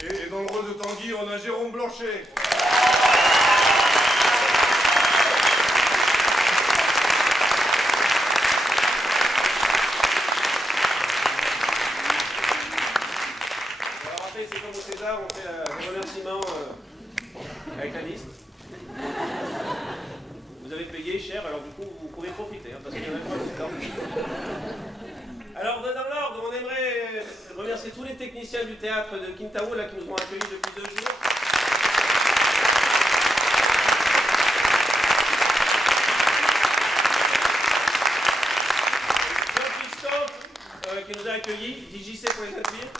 Et dans le rôle de Tanguy, on a Jérôme Blanchet. Alors après, c'est comme au César, on fait les remerciements avec la liste. Vous avez payé cher, alors du coup, vous pouvez profiter, hein, parce qu'il y en a pas tout le temps. Alors, dans l'ordre, on aimerait remercier tous les techniciens du théâtre de Quintao, là, qui nous ont accueillis depuis 2 jours. Jean-Christophe, qui nous a accueillis, DJC pour les navires.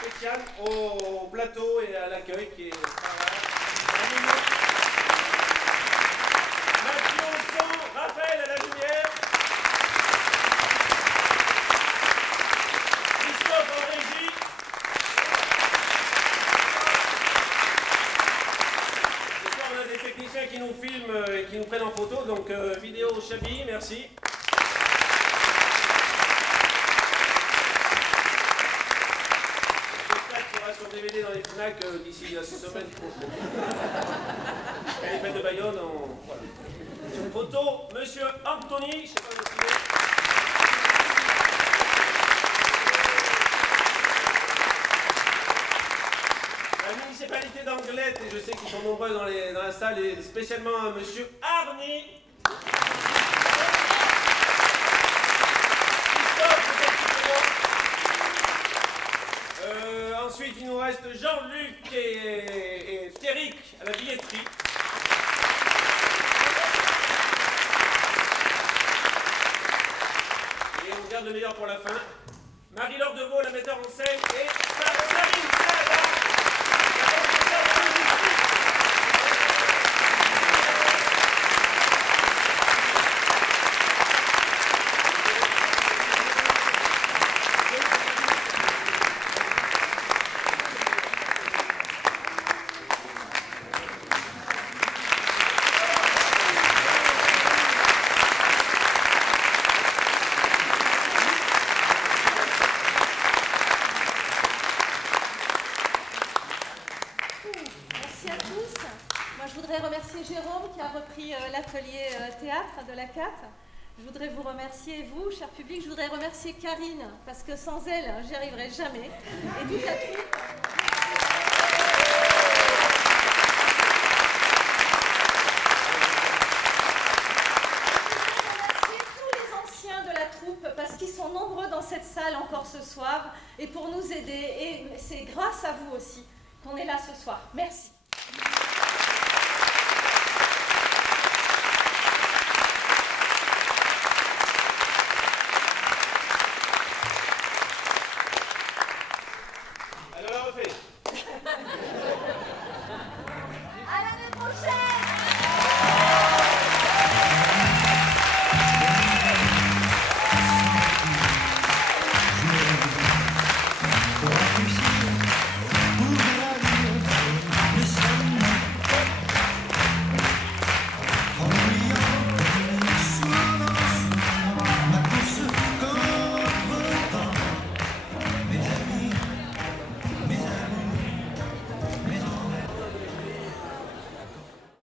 Spécial au plateau et à l'accueil qui est par là. Mathieu au son, Raphaël à la lumière. Christophe en régie. Ce soir, on a des techniciens qui nous filment et qui nous prennent en photo, donc vidéo Chabi, merci. Sur DVD dans les FNAC d'ici la semaine prochaine. Et les fêtes de Bayonne, voilà. Une photo, monsieur Anthony, je sais pas où il est. La municipalité d'Anglette, et je sais qu'ils sont nombreux dans la salle, et spécialement monsieur Arny. Ensuite, il nous reste Jean-Luc et Thierry à la billetterie. Et on garde le meilleur pour la fin. Marie-Laure Deveau, la metteur en scène, et Sarine Saga, Jérôme qui a repris l'atelier théâtre de la CAT. Je voudrais vous remercier, vous, cher public. Je voudrais remercier Karine, parce que sans elle, j'y arriverai jamais. Et toute la troupe. Parce qu'ils sont nombreux dans cette salle encore ce soir et pour nous aider. Et c'est grâce à vous aussi qu'on est là ce soir. Merci.